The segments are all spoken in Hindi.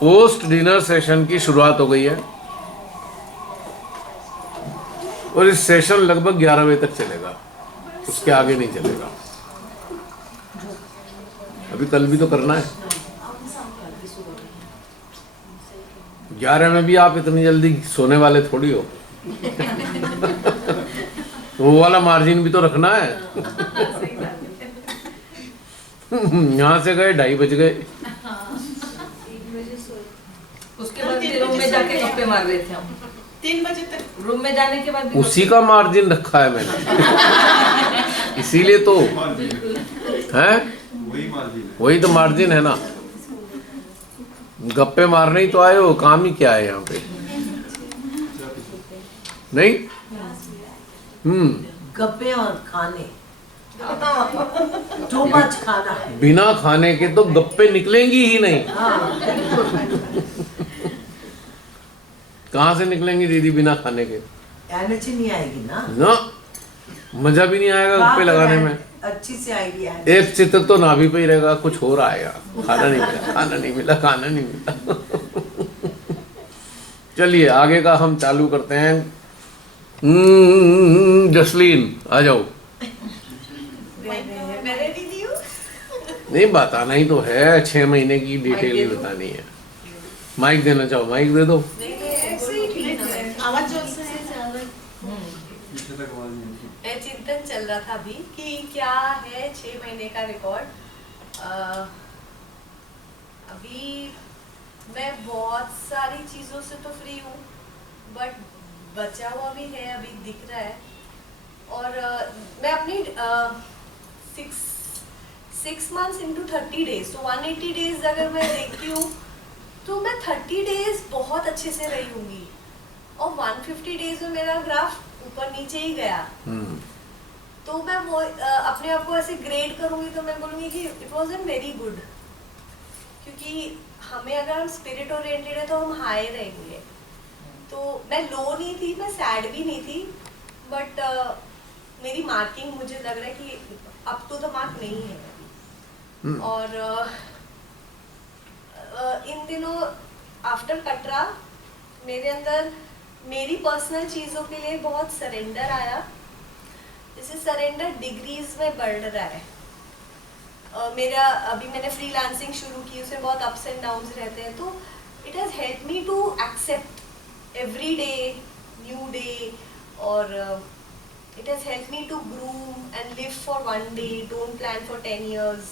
पोस्ट डिनर सेशन की शुरुआत हो गई है और इस सेशन लगभग 11 बजे तक चलेगा, उसके आगे नहीं चलेगा। अभी कल भी तो करना है। 11 में भी आप इतनी जल्दी सोने वाले थोड़ी हो। वो वाला मार्जिन भी तो रखना है। यहाँ से गए 2:30 बज गए। उसके बाद रूम में जाके गप्पे मार रहे थे हम 3 बजे तक। रूम में जाने के बाद भी उसी का मार्जिन रखा है मैंने। इसीलिए तो है, वही तो मार्जिन है ना। गप्पे मारने ही तो आए हो, काम ही क्या है यहाँ पे, नहीं? गप्पे और खाने, टू मच खाना। बिना खाने के तो गप्पे निकलेंगी ही नहीं। कहाँ से निकलेंगी दीदी बिना खाने के? एनर्जी नहीं आएगी ना, मजा भी नहीं आएगा गप्पे लगाने में। अच्छी से आएगी। एक चित्र तो नाभि पे ही रहेगा, कुछ हो रहा है, खाना नहीं मिला, खाना नहीं मिला, खाना नहीं मिला। चलिए आगे का हम चालू करते हैं। जसलीन आ जाओ। नहीं बताना ही तो है, 6 महीने की डिटेल ही बतानी है। माइक देना चाहो, माइक दे दो। चिंतन चल रहा था अभी कि क्या है 6 महीने का रिकॉर्ड। अभी मैं बहुत सारी चीजों से तो फ्री हूँ, बट बचा हुआ भी है, अभी दिख रहा है। और मैं अपनी 6 months into 30 days, तो 180 डेज अगर मैं देखती हूँ तो मैं 30 डेज बहुत अच्छे से रही होंगी, और 150 डेज में मेरा ग्राफ ऊपर नीचे ही गया। तो मैं वो अपने आप को ऐसे ग्रेड करूंगी तो मैं बोलूंगी कि it was an very good, क्योंकि हमें अगर हम स्पिरिट ओरिएंटेड है तो हम हाई रहेंगे। तो मैं लो नहीं थी, मैं सैड भी नहीं थी, बट मेरी मार्किंग मुझे लग रहा है कि अब तो मार्क नहीं है अभी। और इन दिनों आफ्टर कटरा मेरे अंदर मेरी पर्सनल चीज़ों के लिए बहुत सरेंडर आया। जैसे सरेंडर डिग्रीज में बढ़ रहा है। मेरा अभी मैंने फ्रीलांसिंग शुरू की, उसमें बहुत अप्स एंड डाउन्स रहते हैं, तो it has help me to accept every day new day, और it has help me to groom and live for 1 day, don't plan for 10 years।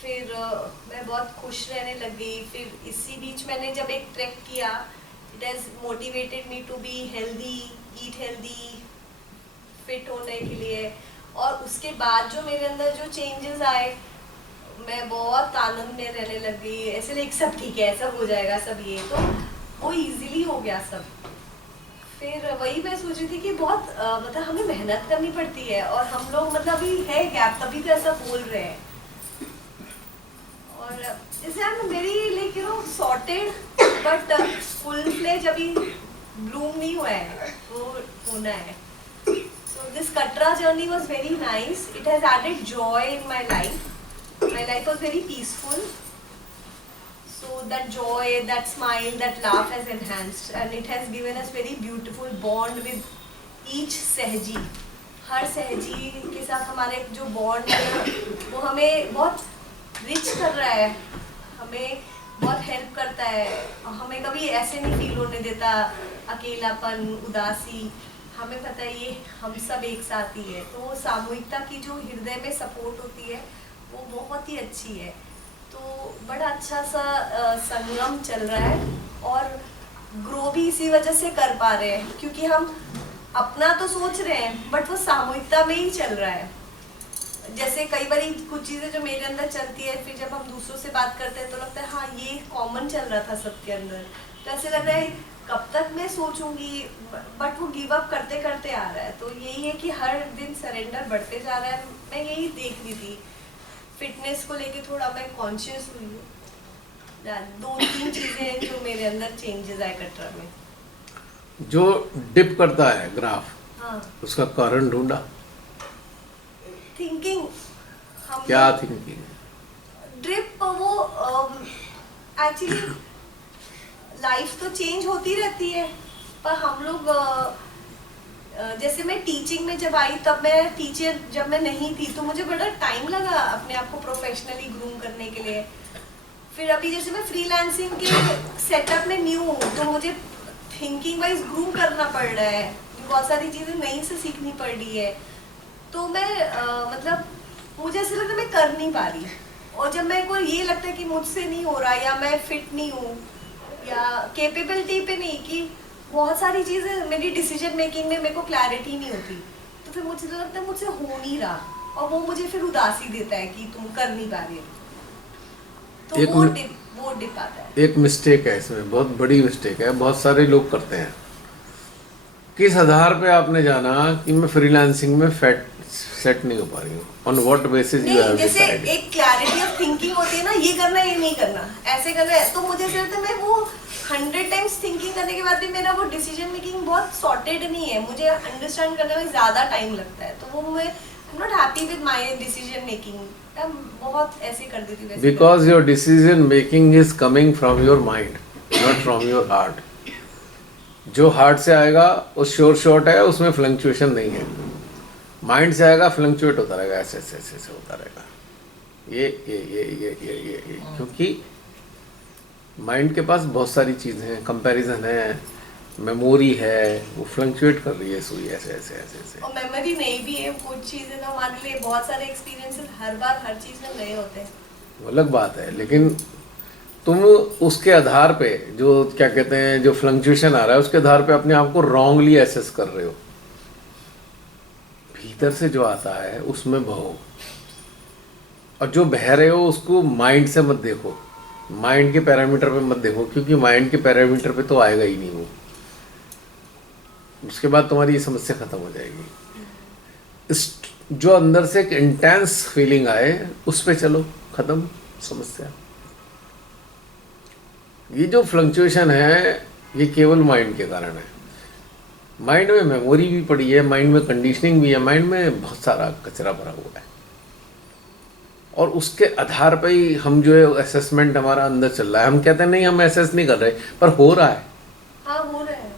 फिर मैं बहुत खुश रहने लग गई। फिर इसी बीच मैंने जब एक ट्रैक किया, it has motivated me to be healthy, eat healthy, fit होने के लिए। और उसके बाद जो मेरे अंदर जो चेंजेस आए, मैं बहुत आनंद में रहने लग गई। ऐसे लाइक सब ठीक है, सब हो जाएगा, सब ये तो वो इजीली हो गया सब। फिर वही मैं सोच रही थी कि बहुत मतलब हमें मेहनत करनी पड़ती है, और हम लोग मतलब अभी है गैप, तभी तो ऐसा बोल रहे हैं। और जैसे हम मेरी like you know sorted, but full fledge अभी ब्लूम नहीं हुआ है, वो होना है। So this Katra journey was very nice. It has added joy in my life. My life was very peaceful. So that joy, that smile, that laugh has enhanced, and it has given us very beautiful bond with each सहजी। हर सहजी के साथ हमारे जो बॉन्ड है वो हमें बहुत रिच कर रहा है, हमें बहुत हेल्प करता है। हमें कभी ऐसे नहीं फील होने देता अकेलापन, उदासी। हमें पता है ये हम सब एक साथ ही है। तो सामूहिकता की जो हृदय में सपोर्ट होती है वो बहुत ही अच्छी है। तो बड़ा अच्छा सा संगम चल रहा है, और ग्रो भी इसी वजह से कर पा रहे हैं, क्योंकि हम अपना तो सोच रहे हैं बट वो सामूहिकता में ही चल रहा है। जैसे कई बार कुछ चीज़ें जो मेरे अंदर चलती है, फिर जब हम दूसरों से बात करते हैं तो लगता है हाँ ये कॉमन चल रहा था सबके अंदर। तो ऐसे लग रहा है कब तक मैं सोचूंगी, बट वो गिव अप करते करते आ रहा है। तो यही है कि हर दिन सरेंडर बढ़ते जा रहा है। मैं यही देख रही थी, फिटनेस को लेके थोड़ा मैं कॉन्शियस हुई हूँ। 2-3 चीज़ें हैं जो मेरे अंदर चेंजेस आए कटरा में। जो डिप करता है ग्राफ, हाँ, उसका कारण ढूंढा? थिंकिंग। हम क्या थिंकिंग? ड्रिप वो एक्चुअली लाइफ तो चेंज होती रहती है, पर हम लोग जैसे मैं टीचिंग में जब आई, तब मैं टीचर जब मैं नहीं थी तो मुझे बड़ा टाइम लगा अपने आप को प्रोफेशनली ग्रूम करने के लिए। फिर अभी जैसे मैं फ्रीलांसिंग के सेटअप में न्यू हूँ तो मुझे थिंकिंग वाइज ग्रूम करना पड़ रहा है, बहुत सारी चीज़ें नई से सीखनी पड़ रही है। तो मैं मतलब मुझे ऐसा लगता है मैं कर नहीं पा रही, और जब मेरे को ये लगता है कि मुझसे नहीं हो रहा या मैं फिट नहीं हूँ या कैपेबिलिटी पे नहीं, कि बहुत सारी चीज़ें मेरी डिसीजन मेकिंग में मेरे को क्लैरिटी नहीं होती, तो फिर मुझे लगता है मुझसे हो नहीं रहा, और वो मुझे फिर उदासी देता है कि तुम कर नहीं पा रही हो। तो वो डिप आता है। एक मिस्टेक है इसमें, बहुत बड़ी मिस्टेक है, बहुत सारे लोग करते हैं। किस आधार पे आपने जाना कि मैं फ्रीलांसिंग में सेट नहीं हो पा रही हूँ? On what basis you have जैसे डिसाइडेड? एक क्लैरिटी ऑफ थिंकिंग होती है ना, ये करना ये नहीं करना, ऐसे करना है, तो मुझे ऐसा लगता है मैं वो 100 टाइम्स थिंकिंग करने के बाद भी मेरा वो डिसीजन मेकिंग बहुत सॉर्टेड नहीं है, मुझे अंडरस्टैंड करने में ज़्यादा टाइम लगता है, तो वो मैं I am not happy with my decision making. मैं बहुत ऐसे कर देती हूँ because your decision making is coming from your mind, not from your heart. जो हार्ट से आएगा वो श्योर शॉट है, उसमें फ्लक्चुएशन नहीं है। माइंड से आएगा फ्लक्चुएट होता रहेगा, ऐसे ऐसे ऐसे ऐसे होता रहेगा, ये क्योंकि माइंड के पास बहुत सारी चीज़ें हैं, कंपैरिजन है, मेमोरी है, वो फ्लक्चुएट कर रही है सुई ऐसे ऐसे ऐसे ऐसे। और मेमोरी नहीं भी है, कुछ चीज़ें तो हमारे लिए बहुत सारे एक्सपीरियंसेस हर बार हर चीज़ में नए होते हैं, वो अलग बात है, लेकिन तुम उसके आधार पे जो क्या कहते हैं, जो फ्लक्चुएशन आ रहा है उसके आधार पे अपने आप को रॉन्गली एसेस कर रहे हो। भीतर से जो आता है उसमें बहो, और जो बह रहे हो उसको माइंड से मत देखो, माइंड के पैरामीटर पे मत देखो, क्योंकि माइंड के पैरामीटर पे तो आएगा ही नहीं वो। उसके बाद तुम्हारी ये समस्या खत्म हो जाएगी। इस जो अंदर से एक इंटेंस फीलिंग आए उस पे चलो, खत्म समस्या। ये जो फ्लक्चुएशन है ये केवल माइंड के कारण है। माइंड में मेमोरी भी पड़ी है, माइंड में कंडीशनिंग भी है, माइंड में बहुत सारा कचरा भरा हुआ है, और उसके आधार पर ही हम जो है असेसमेंट हमारा अंदर चल रहा है। हम कहते हैं नहीं हम एसेस नहीं कर रहे, पर हो रहा है। हाँ हो रहा है।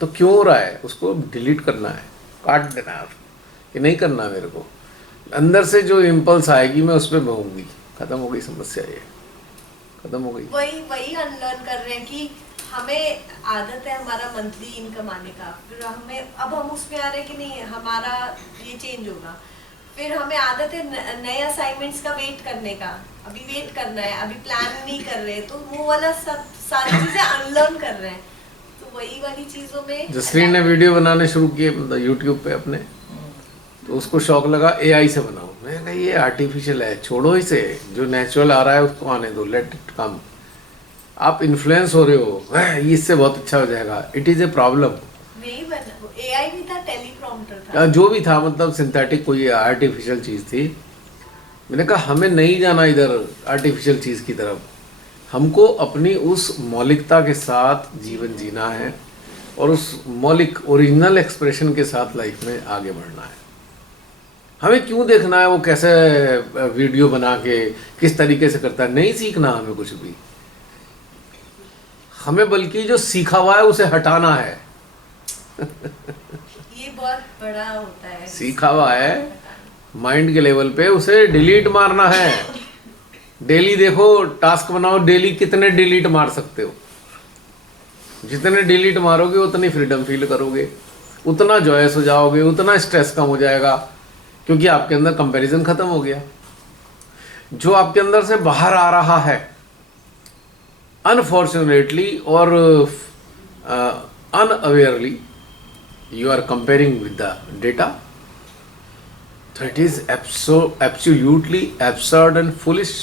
तो क्यों हो रहा है उसको डिलीट करना है, काट देना है कि नहीं करना मेरे को। अंदर से जो इम्पल्स आएगी मैं उस पर बहूंगी, खत्म हो गई समस्या, ये खत्म हो गई। वही अनलर्न कर रहे हैं कि हमें आदत है हमारा मंथली इनकम आने का, फिर हमें अब हम उसमें आ रहे हैं कि नहीं हमारा ये चेंज होगा, फिर हमें आदत है नए असाइनमेंट्स का वेट करने का, अभी वेट करना है, अभी प्लान नहीं कर रहे, तो वो वाला सब सारी चीजें अनलर्न कर रहे हैं। तो वही वाली चीजों में जसरीन ने वीडियो बनाने शुरू किए मतलब यूट्यूब पे अपने, तो उसको शौक लगा AI से बनाओ। मैं कहा ये आर्टिफिशियल है, छोड़ो इसे, जो नेचुरल आ रहा है उसको आने दो, लेट इट कम। आप इन्फ्लुएंस हो रहे हो, ये इससे बहुत अच्छा हो जाएगा, इट इज़ ए प्रॉब्लम। नहीं बना, AI भी था, टेलीप्रॉम्प्टर था, जो भी था, मतलब सिंथेटिक कोई आर्टिफिशियल चीज़ थी। मैंने कहा हमें नहीं जाना इधर आर्टिफिशियल चीज़ की तरफ, हमको अपनी उस मौलिकता के साथ जीवन जीना है और उस मौलिक ओरिजिनल एक्सप्रेशन के साथ लाइफ में आगे बढ़ना है। हमें क्यों देखना है वो कैसे वीडियो बना के किस तरीके से करता है, नहीं सीखना हमें कुछ भी। हमें बल्कि जो सीखा हुआ है उसे हटाना है। ये बहुत बड़ा होता है। सीखा हुआ है माइंड के लेवल पे, उसे डिलीट मारना है। डेली देखो, टास्क बनाओ, डेली कितने डिलीट मार सकते हो। जितने डिलीट मारोगे उतनी फ्रीडम फील करोगे, उतना जॉयस हो जाओगे, उतना स्ट्रेस कम हो जाएगा, क्योंकि आपके अंदर कंपैरिजन खत्म हो गया। जो आपके अंदर से बाहर आ रहा है अनफॉर्चुनेटली और अनअवेयरली you are comparing with the data, so it is absolutely absurd and foolish.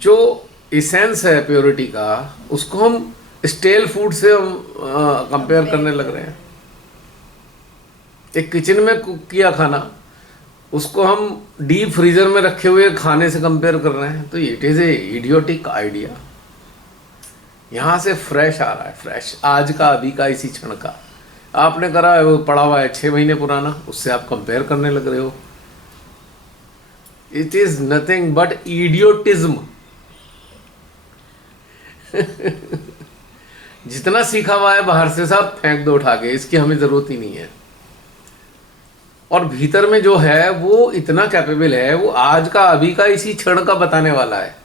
जो इसेंस है प्योरिटी का, उसको हम स्टेल फूड से हम कंपेयर करने लग रहे हैं। एक किचन में कुक किया खाना, उसको हम डीप फ्रीजर में रखे हुए खाने से कंपेयर कर रहे हैं, तो it is a idiotic idea. यहाँ से फ्रेश आ रहा है, फ्रेश आज का, अभी का, इसी क्षण का। आपने करा है वो पड़ा हुआ है 6 महीने पुराना, उससे आप कंपेयर करने लग रहे हो। It is nothing but idiotism. जितना सीखा हुआ है बाहर से सब फेंक दो उठा के, इसकी हमें जरूरत ही नहीं है। और भीतर में जो है वो इतना कैपेबल है, वो आज का अभी का इसी क्षण का बताने वाला है।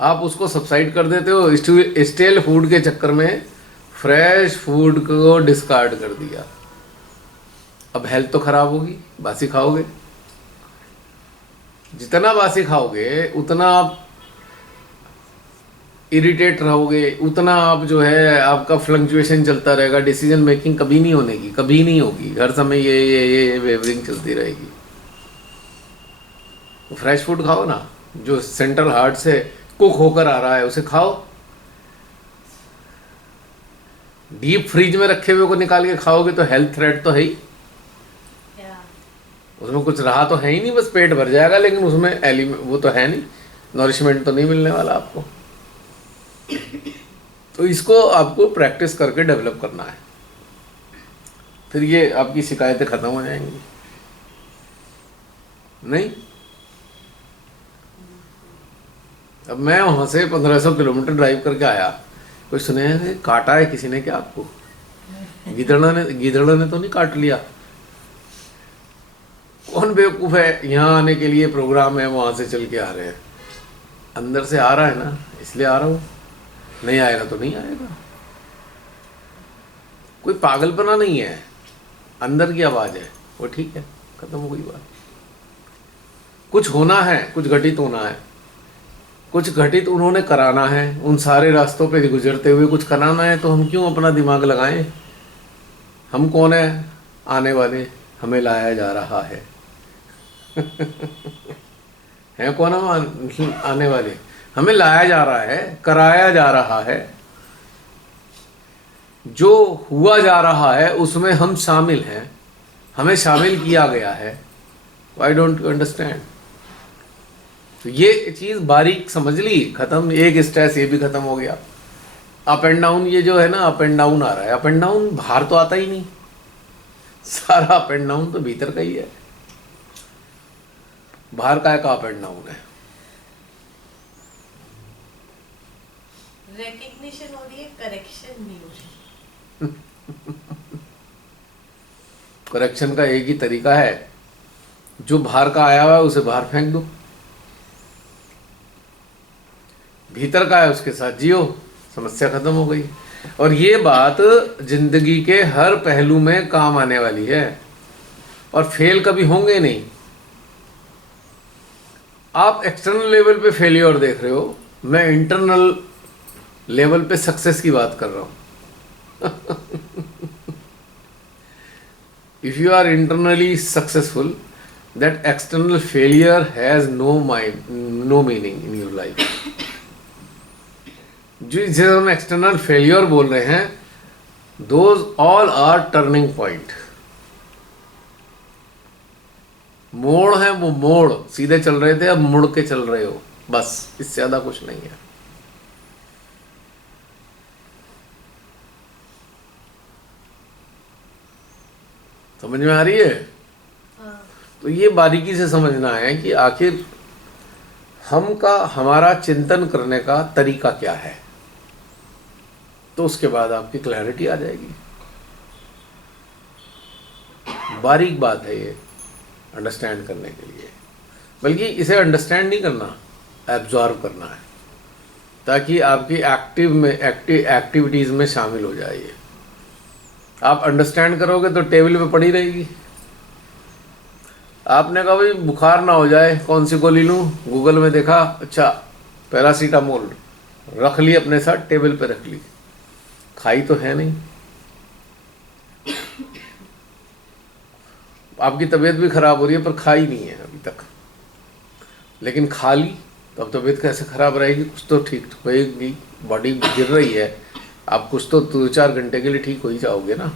आप उसको सबसाइड कर देते हो, स्टेल फूड के चक्कर में फ्रेश फूड को डिस्कार्ड कर दिया। अब हेल्थ तो खराब होगी, बासी खाओगे, जितना बासी खाओगे उतना आप इरिटेट रहोगे, उतना आप जो है आपका फ्लक्चुएशन चलता रहेगा, डिसीजन मेकिंग कभी नहीं होने की, कभी नहीं होगी, हर समय ये वेवरिंग चलती रहेगी। तो फ्रेश फूड खाओ ना, जो सेंट्रल हार्ट से कुक होकर आ रहा है उसे खाओ। डीप फ्रीज में रखे हुए को निकाल के खाओगे तो हेल्थ थ्रेट तो है ही, उसमें कुछ रहा तो है ही नहीं, बस पेट भर जाएगा, लेकिन उसमें एलिमेंट वो तो है नहीं, नॉरिशमेंट तो नहीं मिलने वाला आपको। तो इसको आपको प्रैक्टिस करके डेवलप करना है, फिर ये आपकी शिकायतें खत्म हो जाएंगी। नहीं, अब मैं वहां से 1500 किलोमीटर ड्राइव करके आया, कोई सुने काटा है किसी ने क्या आपको? गिदड़ा ने तो नहीं काट लिया। कौन बेवकूफ है, यहाँ आने के लिए प्रोग्राम है, वहां से चल के आ रहे हैं। अंदर से आ रहा है ना, इसलिए आ रहा हूं, नहीं आएगा तो नहीं आएगा। कोई पागलपना नहीं है, अंदर की आवाज है, वो ठीक है, खत्म हो गई बात। कुछ होना है, कुछ घटित होना है, कुछ घटित उन्होंने कराना है, उन सारे रास्तों पे गुजरते हुए कुछ कराना है, तो हम क्यों अपना दिमाग लगाएं? हम कौन है आने वाले, हमें लाया जा रहा है। हैं कौन हम आने वाले, हमें लाया जा रहा है, कराया जा रहा है, जो हुआ जा रहा है उसमें हम शामिल हैं, हमें शामिल किया गया है। Why don't you understand? तो ये चीज बारीक समझ ली, खत्म। एक स्ट्रेस ये भी खत्म हो गया। अप एंड डाउन, ये जो है ना अप एंड डाउन आ रहा है, अप एंड डाउन बाहर तो आता ही नहीं, सारा अप एंड डाउन तो भीतर का ही है, बाहर का अप एंड डाउन है। रिकग्निशन हो रही है, करेक्शन नहीं हो रही। करेक्शन का एक ही तरीका है, जो बाहर का आया हुआ है उसे बाहर फेंक दो, भीतर का है उसके साथ जियो, समस्या खत्म हो गई। और ये बात जिंदगी के हर पहलू में काम आने वाली है, और फेल कभी होंगे नहीं। आप एक्सटर्नल लेवल पे फेलियर देख रहे हो, मैं इंटरनल लेवल पे सक्सेस की बात कर रहा हूं। If you are internally successful, that external failure has no meaning in your life. जिसे हम एक्सटर्नल फेलियर बोल रहे हैं, those all are turning point. मोड़ है वो मोड़, सीधे चल रहे थे अब मुड़ के चल रहे हो, बस, इससे ज्यादा कुछ नहीं है। समझ में आ रही है? तो ये बारीकी से समझना है कि आखिर हमारा चिंतन करने का तरीका क्या है, तो उसके बाद आपकी क्लैरिटी आ जाएगी। बारीक बात है ये अंडरस्टैंड करने के लिए, बल्कि इसे अंडरस्टैंड नहीं करना, एब्जॉर्व करना है, ताकि आपकी एक्टिविटीज में शामिल हो जाए। आप अंडरस्टैंड करोगे तो टेबल पे पड़ी रहेगी। आपने कहा भाई बुखार ना हो जाए, कौन सी गोली लूं, गूगल में देखा, अच्छा पैरासीटामोल, रख ली अपने साथ, टेबल पे रख ली, खाई तो है नहीं। आपकी तबीयत भी खराब हो रही है पर खाई नहीं है अभी तक, लेकिन खा ली तो अब तबीयत कैसे खराब रहेगी, कुछ तो ठीक होएगी, बॉडी गिर रही है, आप कुछ तो 2-4 घंटे के लिए ठीक हो ही जाओगे ना।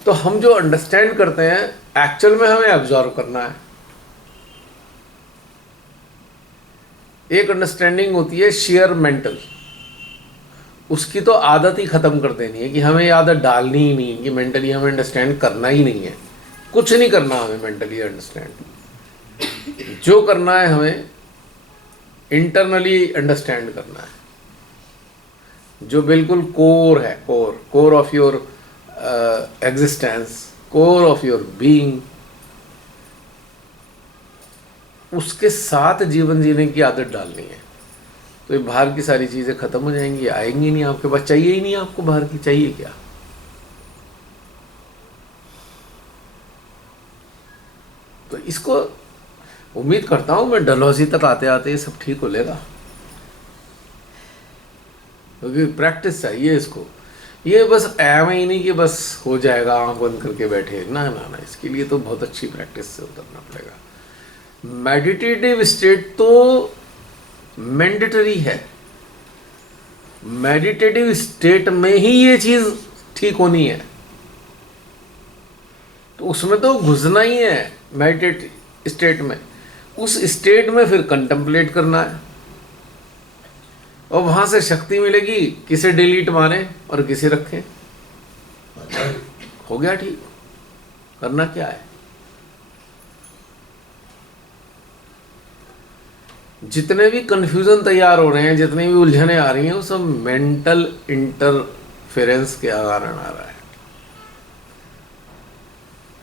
तो हम जो अंडरस्टैंड करते हैं, एक्चुअल में हमें एब्जॉर्व करना है। एक अंडरस्टैंडिंग होती है शेयर मेंटल, उसकी तो आदत ही खत्म कर देनी है कि हमें ये आदत डालनी ही नहीं है कि मेंटली हमें अंडरस्टैंड करना ही नहीं है, कुछ नहीं करना हमें मेंटली अंडरस्टैंड। जो करना है हमें इंटरनली अंडरस्टैंड करना है, जो बिल्कुल कोर है, core of your existence, core of your being, उसके साथ जीवन जीने की आदत डालनी है। तो ये बाहर की सारी चीज़ें खत्म हो जाएंगी, आएंगी नहीं आपके पास, चाहिए ही नहीं आपको बाहर की, चाहिए क्या। तो इसको उम्मीद करता हूं मैं डलहौजी तक आते आते ये सब ठीक हो लेगा, क्योंकि प्रैक्टिस चाहिए इसको। ये बस ऐम ही नहीं कि बस हो जाएगा आंख बंद करके बैठे, ना ना ना, इसके लिए तो बहुत अच्छी प्रैक्टिस से उतरना पड़ेगा। मेडिटेटिव स्टेट तो मैंडेटरी है, मेडिटेटिव स्टेट में ही ये चीज ठीक होनी है, तो उसमें तो घुसना ही है मेडिटेटिव स्टेट में। उस स्टेट में फिर कंटेम्पलेट करना है, और वहां से शक्ति मिलेगी, किसे डिलीट मारे और किसे रखें, हो गया ठीक। करना क्या है, जितने भी कंफ्यूजन तैयार हो रहे हैं, जितनी भी उलझने आ रही हैं, वो सब मेंटल इंटरफेरेंस के कारण आ रहा है।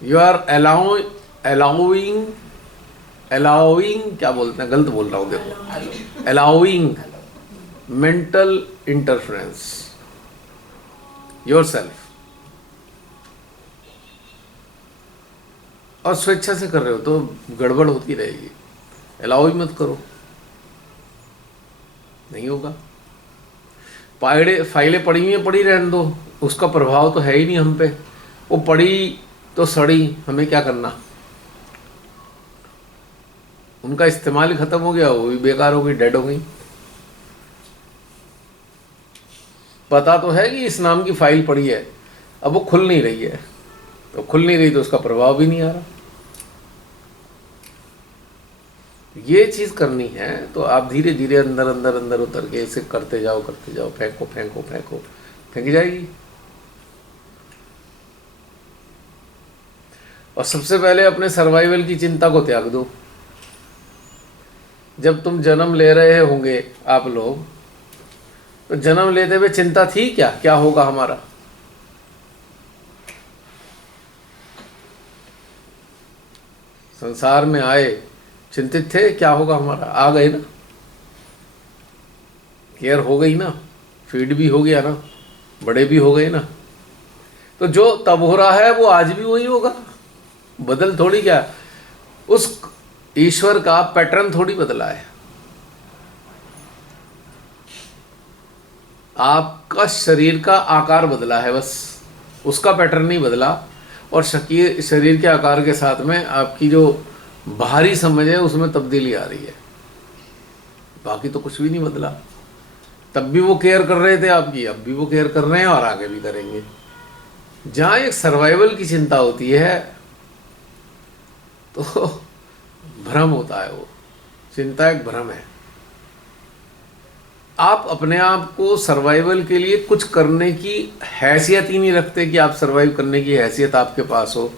यू आर अलाउइंग क्या बोलते हैं, गलत बोल रहा हूं देखो, अलाउइंग मेंटल इंटरफेरेंस योरसेल्फ, और स्वेच्छा से कर रहे हो तो गड़बड़ होती रहेगी। अलाउ ही मत करो, नहीं होगा। फाइलें पड़ी हुई हैं, पड़ी रहने दो, उसका प्रभाव तो है ही नहीं हम पे, वो पड़ी तो सड़ी, हमें क्या करना, उनका इस्तेमाल ही खत्म हो गया, वो भी बेकार हो गई, डेड हो गई। पता तो है कि इस नाम की फाइल पड़ी है, अब वो खुल नहीं रही है, तो खुल नहीं रही तो उसका प्रभाव भी नहीं आ रहा। ये चीज करनी है तो आप धीरे धीरे अंदर अंदर अंदर उतर के इसे करते जाओ, फेंको फेंको फेंको, फेंकी जाएगी। और सबसे पहले अपने सर्वाइवल की चिंता को त्याग दो। जब तुम जन्म ले रहे होंगे आप लोग, तो जन्म लेते हुए चिंता थी क्या होगा हमारा, संसार में आए चिंतित थे क्या होगा हमारा, आ गए ना, केयर हो गई ना, फीड भी हो गया ना, बड़े भी हो गए ना। तो जो तब हो रहा है वो आज भी वही होगा, बदल थोड़ी क्या, उस ईश्वर का पैटर्न थोड़ी बदला है। आपका शरीर का आकार बदला है बस, उसका पैटर्न नहीं बदला। और शरीर के आकार के साथ में आपकी जो बाहरी समझ है उसमें तब्दीली आ रही है, बाकी तो कुछ भी नहीं बदला। तब भी वो केयर कर रहे थे आपकी, अब भी वो केयर कर रहे हैं और आगे भी करेंगे। जहाँ एक सर्वाइवल की चिंता होती है तो भ्रम होता है, वो चिंता एक भ्रम है। आप अपने आप को सर्वाइवल के लिए कुछ करने की हैसियत ही नहीं रखते कि आप सर्वाइव करने की हैसियत आपके पास हो।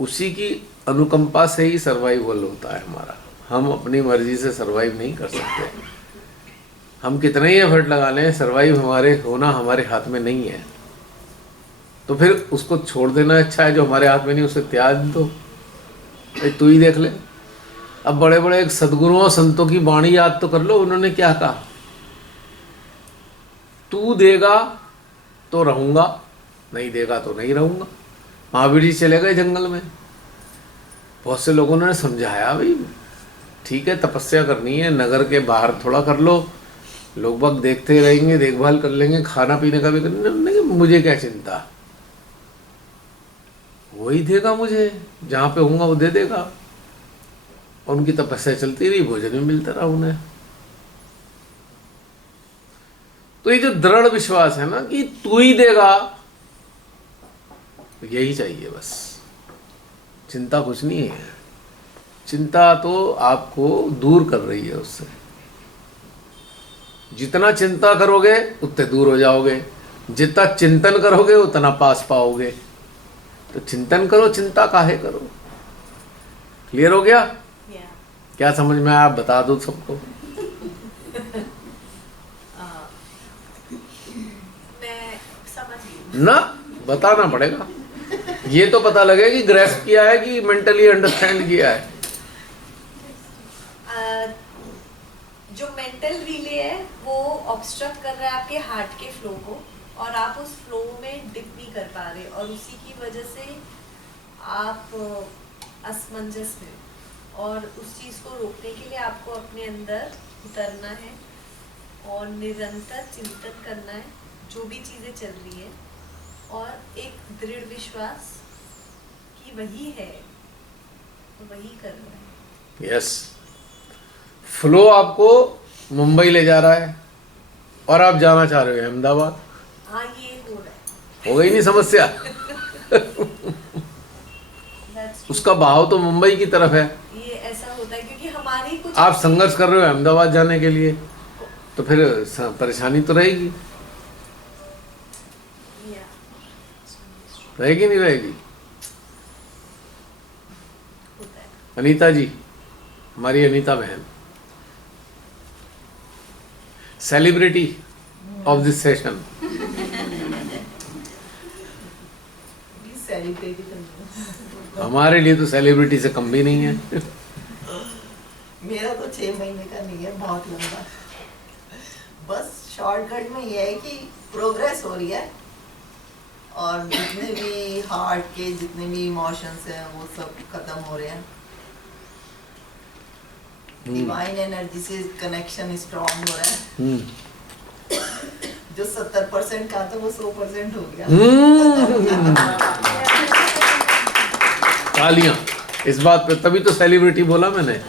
उसी की अनुकंपा से ही सर्वाइवल होता है हमारा। हम अपनी मर्जी से सर्वाइव नहीं कर सकते। हम कितने ही एफर्ट लगा लें, सर्वाइव हमारे होना हमारे हाथ में नहीं है। तो फिर उसको छोड़ देना अच्छा है, जो हमारे हाथ में नहीं उसे त्याग दो। तू ही देख ले, अब बड़े बड़े सदगुरुओं संतों की वाणी याद तो कर लो, उन्होंने क्या कहा, तू देगा तो रहूंगा, नहीं देगा तो नहीं रहूंगा। महावीर जी चले गए जंगल में, बहुत से लोगों ने समझाया भाई ठीक है तपस्या करनी है, नगर के बाहर थोड़ा कर लो, लोग बाग देखते रहेंगे, देखभाल कर लेंगे, खाना पीने का भी करने, मुझे क्या चिंता, वही देगा मुझे, जहाँ पे होऊंगा वो दे देगा। और उनकी तपस्या चलती रही, भोजन भी मिलता रहा उन्हें। तो ये जो दृढ़ विश्वास है ना कि तू ही देगा, यही चाहिए बस, चिंता कुछ नहीं है। चिंता तो आपको दूर कर रही है उससे। जितना चिंता करोगे उतने दूर हो जाओगे, जितना चिंतन करोगे उतना पास पाओगे। तो चिंतन करो, चिंता काहे करो। क्लियर हो गया? क्या समझ में आया, आप बता दो सबको। मैं समझ गई। ना बताना पड़ेगा, ये तो पता लगे कि ग्रेस्प किया है कि मेंटली अंडरस्टैंड किया है। जो मेंटल रिले है वो ऑब्स्ट्रक्ट कर रहा है आपके हार्ट के फ्लो को, और आप उस फ्लो में डिप नहीं कर पा रहे, और उसी की वजह से आप असमंजस में, और उस चीज़ को रोकने के लिए आपको अपने अंदर उतरना है और निरंतर चिंतन करना है जो भी चीज़ें चल रही है, और एक दृढ़ विश्वास कि वही है, वही कर रहा है। यस, फ्लो आपको मुंबई ले जा रहा है और आप जाना चाह रहे हो अहमदाबाद। हाँ, ये हो रहा है। हो गई नहीं समस्या। That's true. उसका बहाव तो मुंबई की तरफ है, ये ऐसा होता है क्योंकि हमारी कुछ आप संघर्ष कर रहे हो अहमदाबाद जाने के लिए, तो फिर परेशानी तो रहेगी, Yeah. रहेगी नहीं रहेगी। होता है। अनीता जी, हमारी अनीता बहन, celebrity of this session. Celebrate करना। हमारे लिए तो सेलिब्रिटी से कम भी नहीं है। मेरा तो 6 महीने का नहीं है, बहुत लंबा। बस शॉर्टकट में ये है कि प्रोग्रेस हो रही है, और जितने भी हार्ट के जितने भी इमोशंस हैं वो सब खत्म हो रहे हैं। डिवाइन एनर्जी से कनेक्शन स्ट्रॉन्ग हो रहा है। जो 70% का था वो 100% हो गया। तालियां इस बात पे, तभी तो सेलिब्रिटी बोला मैंने।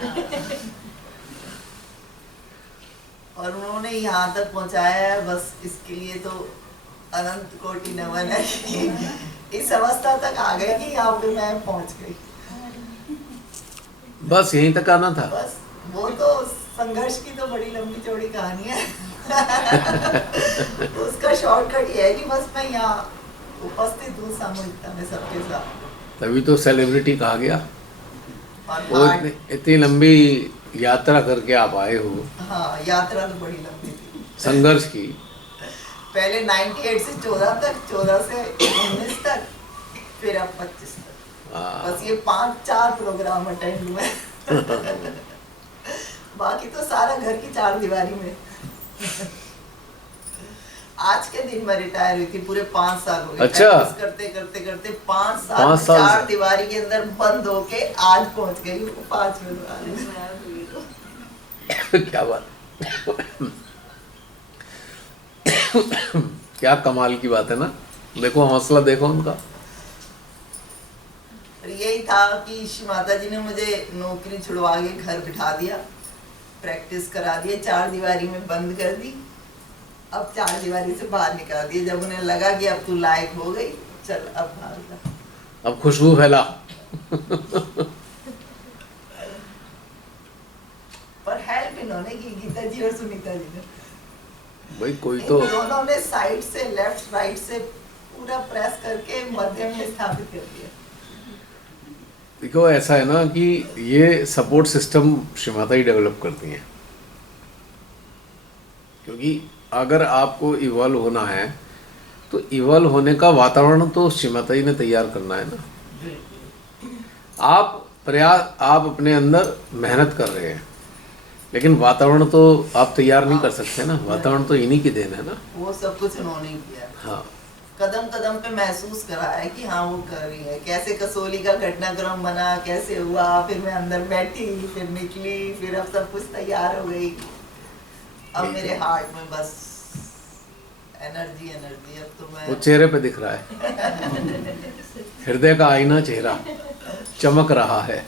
और उन्होंने यहाँ तक पहुँचाया है, बस इसके लिए तो अनंत कोटि नमन है कि इस अवस्था तक आ गए कि यहाँ पे मैं पहुँच गई। बस यहीं तक आना था। बस वो तो संघर्ष की तो बड़ी लंबी चौड़ी कहानी है। उसका शॉर्टकट ये है कि बस मैं यहाँ उपस्थित हूँ सामूहिकता में सबके साथ। तभी तो सेलिब्रिटी कहा गया। और वो हार्ट, इतनी लंबी यात्रा करके आप आए हो, हाँ यात्रा तो बड़ी लंबी थी। संघर्ष की। पहले 98 से 14 तक, 14 से 19 तक, फिर अब 25 तक। बस ये 5-4 प्रोग्राम अटेंड हुए। बाकी तो सारा घर की 4 दीवारी में। आज के दिन में रिटायर हुई थी, पूरे 5 साल हो गए। अच्छा। प्रैक्टिस करते करते करते 5 साल 5 साल 4 दीवारी के अंदर बंद होके आज पहुंच गई हूँ 5वें दीवारी में। क्या बात। क्या कमाल की बात है ना। देखो हौसला, देखो उनका। यही था कि श्री माता जी ने मुझे नौकरी छुड़वा के घर बिठा दिया, प्रैक्टिस करा दिया, 4 दीवारी में बंद कर दी। अब 4 दीवारी से बाहर निकाल दिए। जब उन्हें लगा कि अब तू लायक हो गई, चल अब बाहर जा। अब खुशबू फैला। पर हेल्प इन्होंने की, गीता जी और सुनीता जी ने। भाई कोई तो, इन दोनों ने साइड से, लेफ्ट राइट से पूरा प्रेस करके मध्य में स्थापित कर दिया। देखो ऐसा है ना कि ये सपोर्ट सिस्टम श्रीमाता ही डेवलप करती हैं, क्योंकि अगर आपको इवॉल्व होना है तो इवॉल्व होने का वातावरण तो श्रीमाता जी ने तैयार करना है ना। आप अपने अंदर मेहनत कर रहे हैं, लेकिन वातावरण तो आप तैयार नहीं कर सकते ना। वातावरण तो इन्हीं की देन है ना। वो सब कुछ उन्होंने ही किया। हाँ, कदम कदम पे महसूस करा है कि हाँ वो कर रही है। कैसे कसोली का घटनाक्रम बना, कैसे हुआ, फिर मैं अंदर बैठी, फिर निकली, फिर अब सब कुछ तैयार हो गई। अब मेरे हार्ट में बस एनर्जी एनर्जी। अब तो वो मैं चेहरे पे दिख रहा है, हृदय का आईना चेहरा चमक रहा है।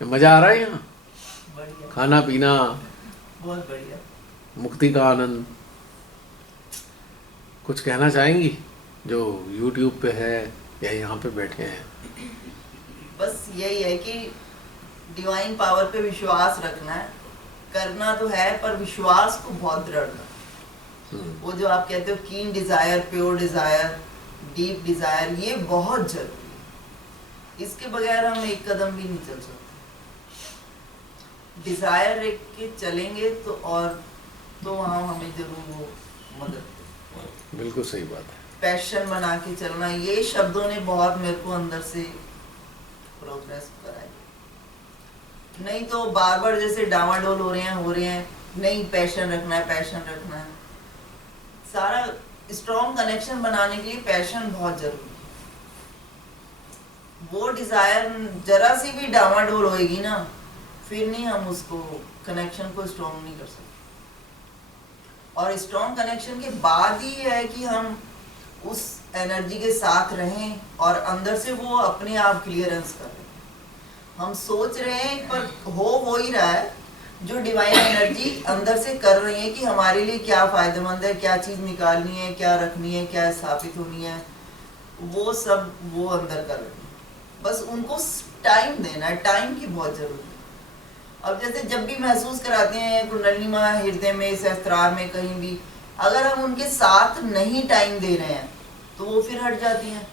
मजा आ रहा है यहाँ, बढ़िया, खाना पीना, बहुत बढ़िया। मुक्ति का आनंद। कुछ कहना चाहेंगी जो YouTube पे है या यहाँ पे बैठे हैं? बस यही है कि डिवाइन पावर पे विश्वास रखना है। करना तो है, पर विश्वास को बहुत दृढ़ रखना। वो जो आप कहते हो keen desire, pure desire, deep desire, ये बहुत जरूरी है। इसके बगैर हम एक कदम भी नहीं चल सकते। डिजायर रख के चलेंगे तो वहाँ हमें जरूर वो मदद। बिल्कुल सही बात है। पैशन बना के चलना, ये शब्दों ने बहुत मेरे को अंदर से प्रोग्रेस कराई। नहीं तो बार बार जैसे डावाडोल हो रहे हैं, नहीं पैशन रखना है। सारा स्ट्रॉन्ग कनेक्शन बनाने के लिए पैशन बहुत जरूरी है। वो डिजायर जरा सी भी डावाडोल होएगी ना, फिर नहीं हम उसको कनेक्शन को स्ट्रॉन्ग नहीं कर सकते। और स्ट्रॉन्ग कनेक्शन के बाद ही है कि हम उस एनर्जी के साथ रहें और अंदर से वो अपने आप क्लियरेंस कर रहे हैं। हम सोच रहे हैं पर हो ही रहा है, जो डिवाइन एनर्जी अंदर से कर रही है कि हमारे लिए क्या फायदेमंद है, क्या चीज निकालनी है, क्या रखनी है, क्या स्थापित होनी है, वो सब वो अंदर कर रही है। बस उनको टाइम देना है, टाइम की बहुत जरूरत है। अब जैसे जब भी महसूस कराते हैं कुंडलिनी माँ हृदय में, सहस्त्रार में, कहीं भी अगर हम उनके साथ नहीं टाइम दे रहे हैं तो वो फिर हट जाती हैं,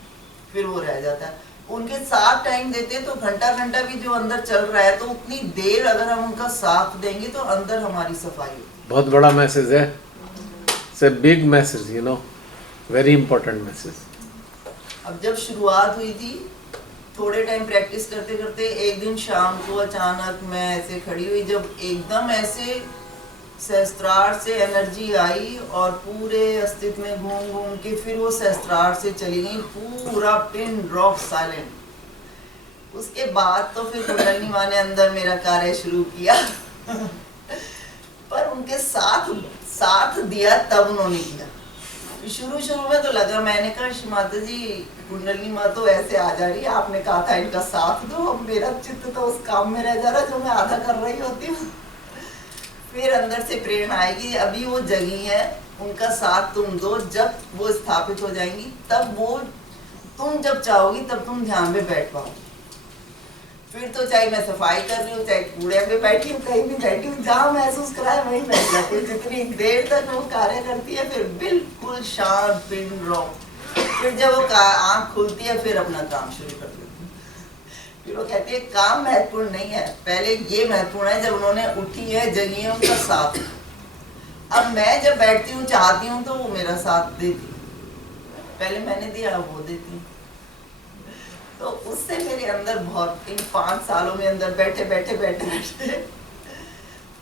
फिर वो रह जाता है। उनके साथ टाइम देते हैं तो घंटा घंटा भी जो अंदर चल रहा है, तो उतनी देर अगर हम उनका साथ देंगे तो अंदर हमारी सफाई होगी। बहुत बड़ा मैसेज है, it's a big message, you know, very important message. अब जब शुरुआत हुई थी, थोड़े टाइम प्रैक्टिस करते करते एक दिन शाम को अचानक मैं ऐसे खड़ी हुई, जब एकदम ऐसे सहस्त्रार से एनर्जी आई और पूरे अस्तित्व में घूम घूम के फिर वो सहस्त्रार से चली गई, पूरा पिन ड्रॉप साइलेंट। उसके बाद तो फिर कुंडलिनी माँ ने अंदर मेरा कार्य शुरू किया पर उनके साथ दिया तब उन्होंने किया। शुरू में तो लगा, मैंने कहा माता जी कुंडलिनी माँ तो ऐसे आ जा रही है, आपने कहा था इनका साथ दो, मेरा चित्त तो उस काम में रह जा रहा जो मैं आधा कर रही होती हूँ। फिर अंदर से प्रेरणा आएगी, अभी वो जगी है, उनका साथ तुम दो, जब वो स्थापित हो जाएंगी तब वो तुम जब चाहोगी तब तुम ध्यान में बैठ पाओगी। फिर तो चाहे मैं सफाई कर रही हूँ, चाहे कूड़े में बैठी हूँ, कहीं भी बैठी हूँ, जहाँ महसूस कराए वहीं बैठ जाती हूँ। जितनी देर तक वो कार्य करती है फिर बिल्कुल शांत पिन ड्रॉप। फिर जब वो आँख खुलती है फिर अपना काम शुरू कर देती हूँ। फिर वो कहती है काम महत्वपूर्ण नहीं है, पहले ये महत्वपूर्ण है जब उन्होंने उठी है, जगी है, उनका साथ। अब मैं जब बैठती हूँ चाहती हूँ तो वो मेरा साथ देती है, पहले मैंने दिया वो देती हूँ। तो उससे मेरे अंदर बहुत, इन 5 सालों में अंदर बैठे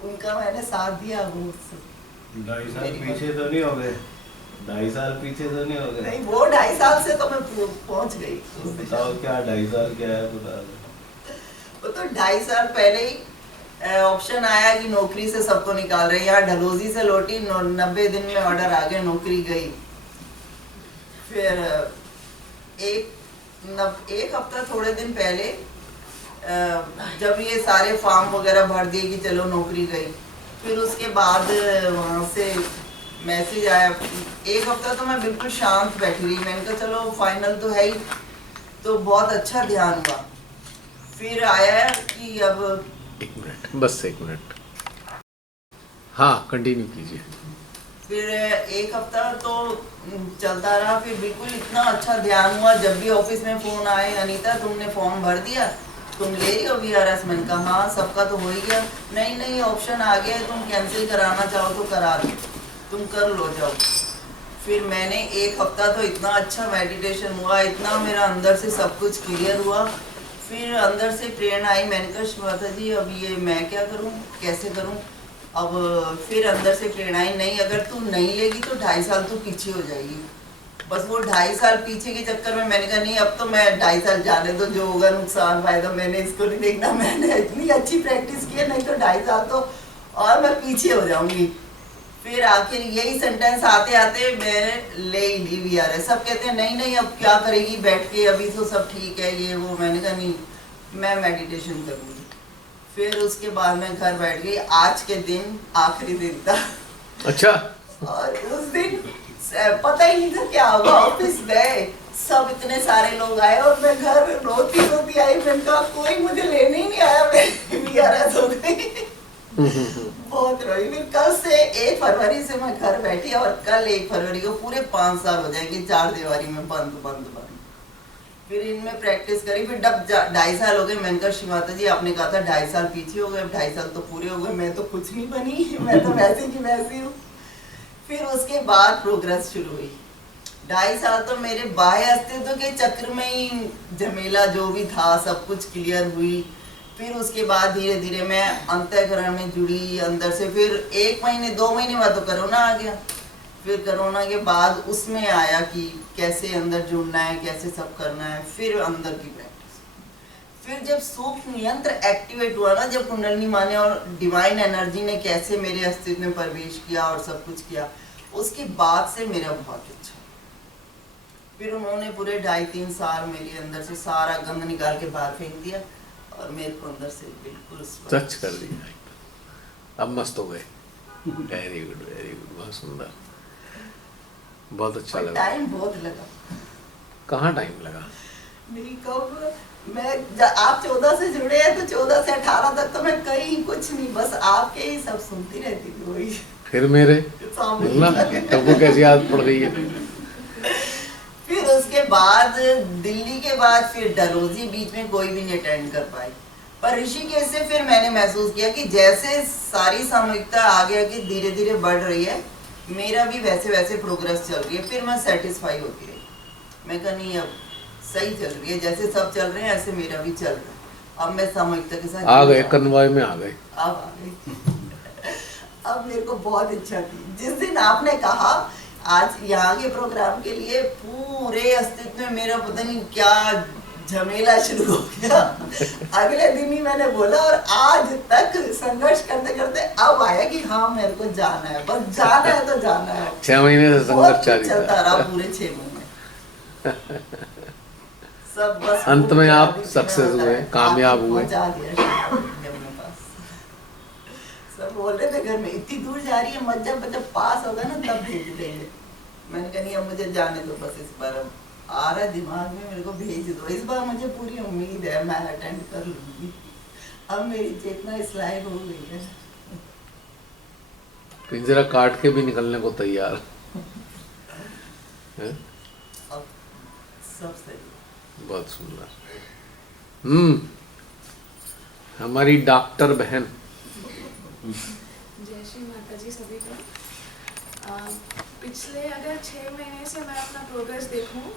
उनका मैंने साथ दिया। वो 2.5 साल पीछे तो नहीं हो गए? 2.5 साल पीछे तो नहीं हो गए? नहीं, वो 2.5 साल से तो मैं पहुंच गई। तो बताओ क्या 2.5 साल क्या है, बता दो। वो तो 2.5 साल पहले ही ऑप्शन आया कि नौकरी से सबको निकाल रहे हैं। यहाँ डलहौजी से लौटी, 90 दिन में ऑर्डर आ गया, नौकरी गई। फिर एक हफ्ता थोड़े दिन पहले जब ये सारे फॉर्म वगैरह भर दिए कि चलो नौकरी गई, फिर उसके बाद वहाँ से मैसेज आया। एक हफ्ता तो मैं बिल्कुल शांत बैठी रही, मैंने कहा चलो फाइनल तो है ही, तो बहुत अच्छा ध्यान हुआ। फिर आया कि अब 1 मिनट, बस 1 मिनट, हाँ कंटिन्यू कीजिए। फिर एक हफ्ता तो चलता रहा, फिर बिल्कुल इतना अच्छा ध्यान हुआ। जब भी ऑफिस में फोन आए, अनीता तुमने फॉर्म भर दिया, तुम ले रही हो VRS? मैंने कहा हाँ, सबका तो हो ही गया। नहीं ऑप्शन आ गया, तुम कैंसिल कराना चाहो तो करा दो, तुम कर लो जाओ। फिर मैंने एक हफ्ता तो इतना अच्छा मेडिटेशन हुआ, इतना मेरा अंदर से सब कुछ क्लियर हुआ। फिर अंदर से प्रेरणा आई, मैंने कहा माता जी अब ये मैं क्या करूँ, कैसे करूँ? अब फिर अंदर से प्रेरणा आई, नहीं अगर तू नहीं लेगी तो 2.5 साल तू पीछे हो जाएगी। बस वो 2.5 साल पीछे के चक्कर में मैंने कहा नहीं, अब तो मैं 2.5 साल जाने दो, जो होगा नुकसान फायदा मैंने इसको नहीं देखना। मैंने इतनी अच्छी प्रैक्टिस की है, नहीं तो 2.5 साल तो और मैं पीछे हो जाऊंगी। फिर आखिर यही सेंटेंस आते आते मैं ले ही ली VRS। सब कहते हैं नहीं अब क्या करेगी बैठ के, अभी तो सब ठीक है ये वो। मैंने कहा नहीं, मैं मेडिटेशन करूँगी। फिर उसके बाद मैं घर बैठ गई। आज के दिन आखिरी दिन था। अच्छा। और उस दिन पता ही नहीं था क्या होगा। ऑफिस गए, सब इतने सारे लोग आए और मैं घर रोती आई। मैंने कहा कोई मुझे लेने ही नहीं आया, मैं VRS हो गई। बहुत रोई। फिर कल से 1 फरवरी से मैं घर बैठी और कल 1 फरवरी को पूरे 5 साल हो जाएंगे 4 दीवारी में बंद। फिर इनमें प्रैक्टिस करी, फिर जब 2.5 साल हो गए, मैंने कहा शिवाता जी आपने कहा था 2.5 साल पीछे हो गए, अब 2.5 साल तो पूरे हो गए, मैं तो कुछ नहीं बनी मैं तो वैसे की वैसी हूँ। फिर उसके बाद प्रोग्रेस शुरू हुई। 2.5 साल तो मेरे बाह्य अस्तित्व के चक्र में ही झमेला जो भी था सब कुछ क्लियर हुई। फिर उसके बाद धीरे धीरे मैं अंतःकरण में जुड़ी अंदर से। फिर 1 महीने 2 महीने बाद तो कोरोना आ गया। फिर कोरोना के बाद उसमें आया कि कैसे अंदर जुड़ना है, कैसे सब करना है, फिर अंदर की प्रैक्टिस। फिर जब सूक्ष्म यंत्र एक्टिवेट हुआ ना, जब कुंडलिनी माँ ने और डिवाइन एनर्जी ने कैसे मेरे अस्तित्व में प्रवेश किया और सब कुछ किया, उसके बाद से मेरा बहुत अच्छा। फिर उन्होंने पूरे 2.5-3 साल मेरे अंदर से सारा गंद निकाल के बाहर फेंक दिया और मेरे को अंदर से बिल्कुल टच कर दिया, अब मस्त हो गए। वेरी गुड, बहुत सुंदर, बहुत अच्छा लगा। टाइम बहुत लगा। कहाँ टाइम लगा? नहीं कब आप 14 से जुड़े हैं तो 14 से 18 तक तो मैं कहीं कुछ नहीं, बस आपके ही सब सुनती रहती थी वही। फिर मेरे सामने तब को कैसी आदत पड़ गई है। फिर उसके बाद दिल्ली के बाद फिर डलहौजी बीच में कोई भी नहीं अटेंड कर पाई, पर ऋषिकेश से फिर मैंने महसूस किया कि जैसे सारी सामूहिकता आगे आगे धीरे धीरे बढ़ रही है, मेरा भी वैसे वैसे प्रोग्रेस चल रही है। फिर मैं सेटिस्फाई होती रही, मैं कहा नहीं अब सही चल रही है, जैसे सब चल रहे हैं ऐसे मेरा भी चल रहा है। अब मैं सामूहिकता के साथ आ गए, कन्वॉय में आ गए। अब आ गई। अब मेरे को बहुत इच्छा थी, जिस दिन आपने कहा आज यहाँ के प्रोग्राम के लिए, पूरे अस्तित्व में मेरा पता नहीं क्या झमेला शुरू हो गया। अगले दिन ही मैंने बोला और आज तक संघर्ष करते करते अब आया कि हाँ मेरे को जाना है, बस जाना है तो जाना है। 6 महीने से संघर्ष जारी चलता रहा पूरे 6 महीने। सब बस अंत में आप सक्सेस हुए, कामयाब हुए। पहुंचा दिया अपने पास। सब बोल रहे थे घर में इतनी दूर जा रही है, मत जब पास होगा ना तब भेज देंगे। मैंने कहा नहीं अब मुझे जाने दो, बस इस बार अब आ रहा है दिमाग में, मेरे को भेज दो। इस बार मुझे पूरी उम्मीद है मैं अटेंड कर लूंगी। अब मेरी चेतना इस लायक हो गई है, पिंजरा काट के भी निकलने को तैयार है? अब सब सही। बहुत सुंदर। हमारी डॉक्टर बहन। जय श्री माता जी सभी को। पिछले अगर 6 महीने से मैं अपना प्रोग्रेस देखूं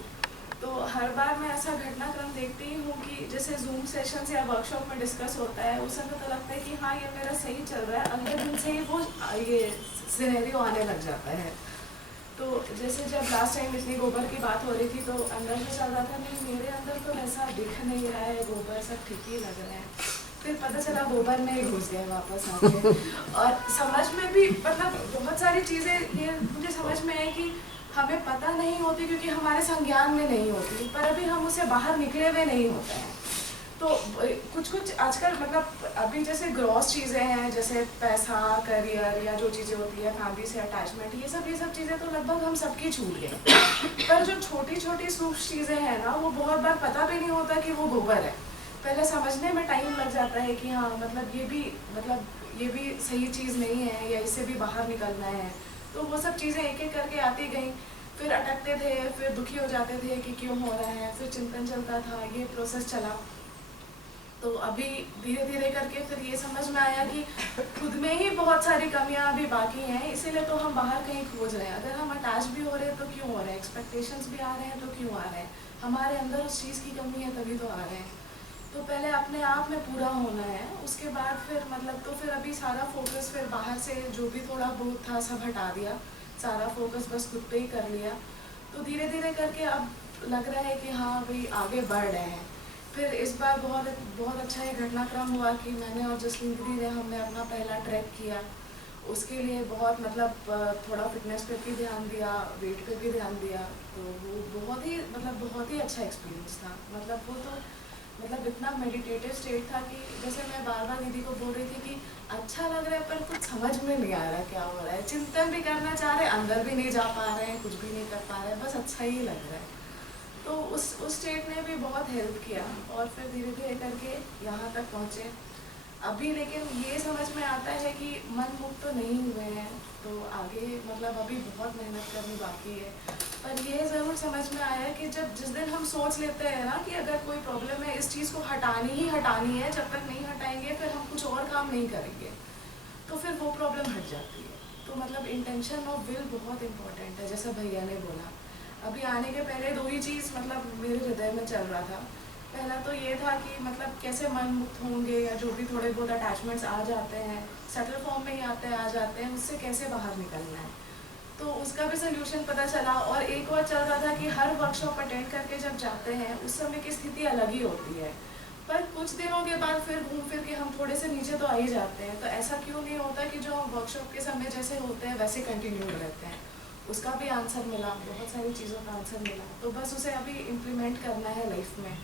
तो हर बार मैं ऐसा घटनाक्रम देखती हूँ कि जैसे जूम सेशंस या वर्कशॉप में डिस्कस होता है, उस समय तो लगता है कि हाँ ये मेरा सही चल रहा है, अगले दिन से ही वो ये सिनेरियो आने लग जाता है। तो जैसे जब लास्ट टाइम इतनी गोबर की बात हो रही थी तो अंदर से चल रहा था नहीं मेरे अंदर तो ऐसा दिख नहीं रहा है, गोबर सब ठीक ही लग रहा है। फिर पता चला गोबर में ही घुस गए वापस आके। और समझ में भी मतलब बहुत सारी चीज़ें ये मुझे समझ में आई कि हमें पता नहीं होती क्योंकि हमारे संज्ञान में नहीं होती, पर अभी हम उससे बाहर निकले हुए नहीं होते हैं। तो कुछ आजकल मतलब अभी जैसे ग्रॉस चीज़ें हैं, जैसे पैसा, करियर या जो चीज़ें होती है फैमिली से अटैचमेंट, ये सब चीज़ें तो लगभग हम सबकी छूट गए। पर जो छोटी छोटी सूक्ष्म चीज़ें हैं ना, वो बहुत बार पता भी नहीं होता कि वो गोबर है। पहले समझने में टाइम लग जाता है कि हाँ मतलब ये भी सही चीज़ नहीं है या इससे भी बाहर निकलना है। तो वो सब चीज़ें एक एक करके आती गई। फिर अटकते थे, फिर दुखी हो जाते थे कि क्यों हो रहा है, फिर चिंतन चलता था, ये प्रोसेस चला। तो अभी धीरे धीरे करके फिर ये समझ में आया कि खुद में ही बहुत सारी कमियां अभी बाकी हैं, इसीलिए तो हम बाहर कहीं खोज रहे हैं। अगर हम अटैच भी हो रहे हैं तो क्यों हो रहे हैं, एक्सपेक्टेशंस भी आ रहे हैं तो क्यों आ रहे हैं, हमारे अंदर उस चीज़ की कमी है तभी तो आ रहे हैं। तो पहले अपने आप में पूरा होना है, उसके बाद फिर तो फिर अभी सारा फोकस फिर बाहर से जो भी थोड़ा बहुत था सब हटा दिया, सारा फोकस बस खुद पे ही कर लिया। तो धीरे धीरे करके अब लग रहा है कि हाँ भाई आगे बढ़ रहे हैं। फिर इस बार बहुत अच्छा ये घटनाक्रम हुआ कि मैंने और जसलीन दीदी ने हमने अपना पहला ट्रैक किया। उसके लिए बहुत थोड़ा फिटनेस पे भी ध्यान दिया, वेट पे भी ध्यान दिया। तो वो बहुत ही अच्छा एक्सपीरियंस था। वो तो इतना मेडिटेटिव स्टेट था कि जैसे मैं बार बार दीदी को बोल रही थी कि अच्छा लग रहा है पर कुछ समझ में नहीं आ रहा क्या हो रहा है, चिंतन भी करना चाह रहे, अंदर भी नहीं जा पा रहे हैं, कुछ भी नहीं कर पा रहे हैं, बस अच्छा ही लग रहा है। तो उस स्टेट ने भी बहुत हेल्प किया और फिर धीरे धीरे करके यहाँ तक पहुँचे। अभी लेकिन ये समझ में आता है कि मन मुक्त तो नहीं हुए हैं, तो आगे मतलब अभी बहुत मेहनत करनी बाकी है। पर ये ज़रूर समझ में आया कि जिस दिन हम सोच लेते हैं ना कि अगर कोई प्रॉब्लम है, इस चीज़ को हटानी ही हटानी है, जब तक नहीं हटाएंगे फिर हम कुछ और काम नहीं करेंगे, तो फिर वो प्रॉब्लम हट जाती है। तो मतलब इंटेंशन और विल बहुत इम्पोर्टेंट है, जैसा भैया ने बोला। अभी आने के पहले 2 ही चीज़ मतलब मेरे हृदय में चल रहा था। पहला तो ये था कि मतलब कैसे मन मुक्त होंगे, या जो भी थोड़े बहुत अटैचमेंट्स आ जाते हैं, सेटल फॉर्म में ही आ जाते हैं, उससे कैसे बाहर निकलना है, तो उसका भी सोल्यूशन पता चला। और एक और चल रहा था कि हर वर्कशॉप अटेंड करके जब जाते हैं उस समय की स्थिति अलग ही होती है, पर कुछ दिनों के बाद फिर घूम फिर के हम थोड़े से नीचे तो आ ही जाते हैं। तो ऐसा क्यों नहीं होता कि जो हम वर्कशॉप के समय जैसे होते हैं वैसे कंटिन्यू रहते हैं? उसका भी आंसर मिला, बहुत सारी चीज़ों का आंसर मिला। तो बस उसे अभी इम्प्लीमेंट करना है लाइफ में।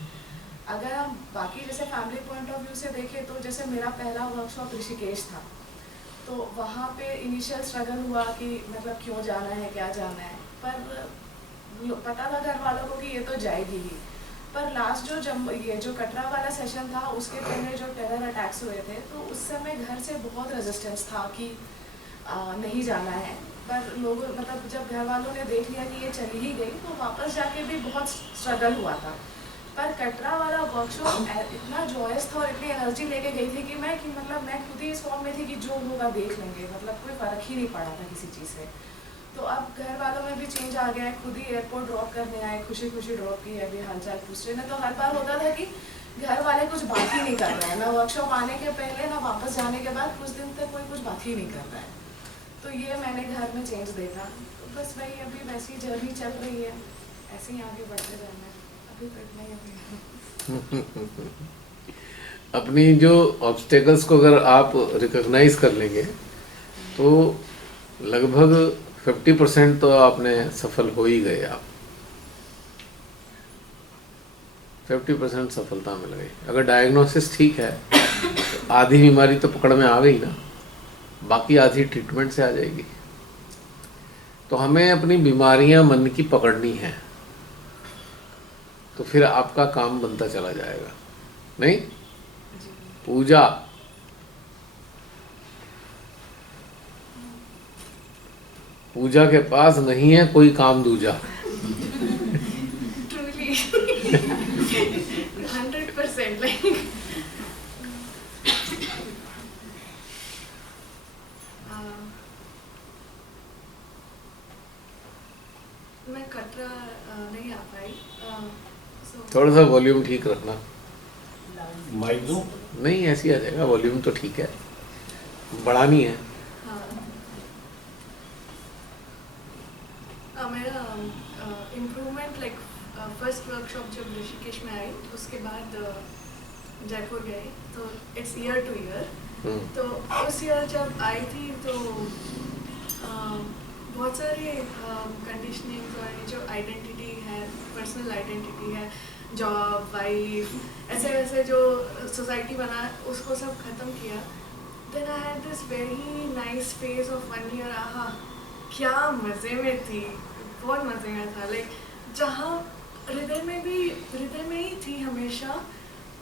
अगर हम बाकी जैसे फैमिली पॉइंट ऑफ व्यू से देखें तो जैसे मेरा पहला वर्कशॉप ऋषिकेश था, तो वहाँ पे इनिशियल स्ट्रगल हुआ कि मतलब क्यों जाना है, क्या जाना है, पर पता था घर वालों को कि ये तो जाएगी ही। पर लास्ट ये जो कटरा वाला सेशन था, उसके पहले जो टेरर अटैक्स हुए थे, तो उस समय घर से बहुत रेजिस्टेंस था कि नहीं जाना है। पर लोगों मतलब जब घर वालों ने देख लिया कि ये चली ही गई, तो वापस जाके भी बहुत स्ट्रगल हुआ था। पर कटरा वाला वर्कशॉप इतना जॉयस था और इतनी एनर्जी लेके गई थी कि मैं खुद ही इस फॉर्म में थी कि जो होगा देख लेंगे, मतलब कोई फ़र्क ही नहीं पड़ा था किसी चीज़ से। तो अब घर वालों में भी चेंज आ गया है, खुद ही एयरपोर्ट ड्रॉप करने आए, खुशी खुशी ड्रॉप की, अभी हालचाल पूछ रहे हैं। तो हर बार होता था कि घर वाले कुछ बात ही नहीं कर रहे हैं, ना वर्कशॉप आने के पहले ना वापस जाने के बाद, कुछ दिन तक कोई कुछ बात ही नहीं कर रहा है। तो ये मैंने घर में चेंज देखा। तो बस वही अभी वैसी जर्नी चल रही है, ऐसे ही आगे बढ़ते जाना है। अभी तो इतना ही अभी अपनी जो ऑब्स्टेकल्स को अगर आप रिकॉग्नाइज कर लेंगे तो लगभग 50% तो आपने सफल हो ही गए। आप 50% सफलता मिल गई। अगर डायग्नोसिस ठीक है तो आधी बीमारी तो पकड़ में आ गई ना, बाकी आधी ट्रीटमेंट से आ जाएगी। तो हमें अपनी बीमारियां मन की पकड़नी है, तो फिर आपका काम बनता चला जाएगा। नहीं, पूजा पूजा के पास नहीं है कोई काम दूजा। ट्रूली 100% लाइक मैं कटरा नहीं आ पाई, थोड़ा सा वॉल्यूम ठीक रखना। माइक दो। नहीं, ऐसी आ जाएगा, वॉल्यूम तो ठीक है, बढ़ानी है। मेरा इम्प्रूवमेंट लाइक फर्स्ट वर्कशॉप जब ऋषिकेश में आई, उसके बाद जयपुर गए, तो इट्स ईयर टू ईयर। तो उस ईयर जब आई थी तो बहुत सारी कंडीशनिंग और जो आइडेंटिटी है, पर्सनल आइडेंटिटी है, जॉब, वाइफ, ऐसे वैसे जो सोसाइटी बना, उसको सब ख़त्म किया। Then I had this very nice phase of 1 year. आहा, क्या मज़े में थी, बहुत मज़े में था। लाइक जहाँ हृदय में ही थी हमेशा।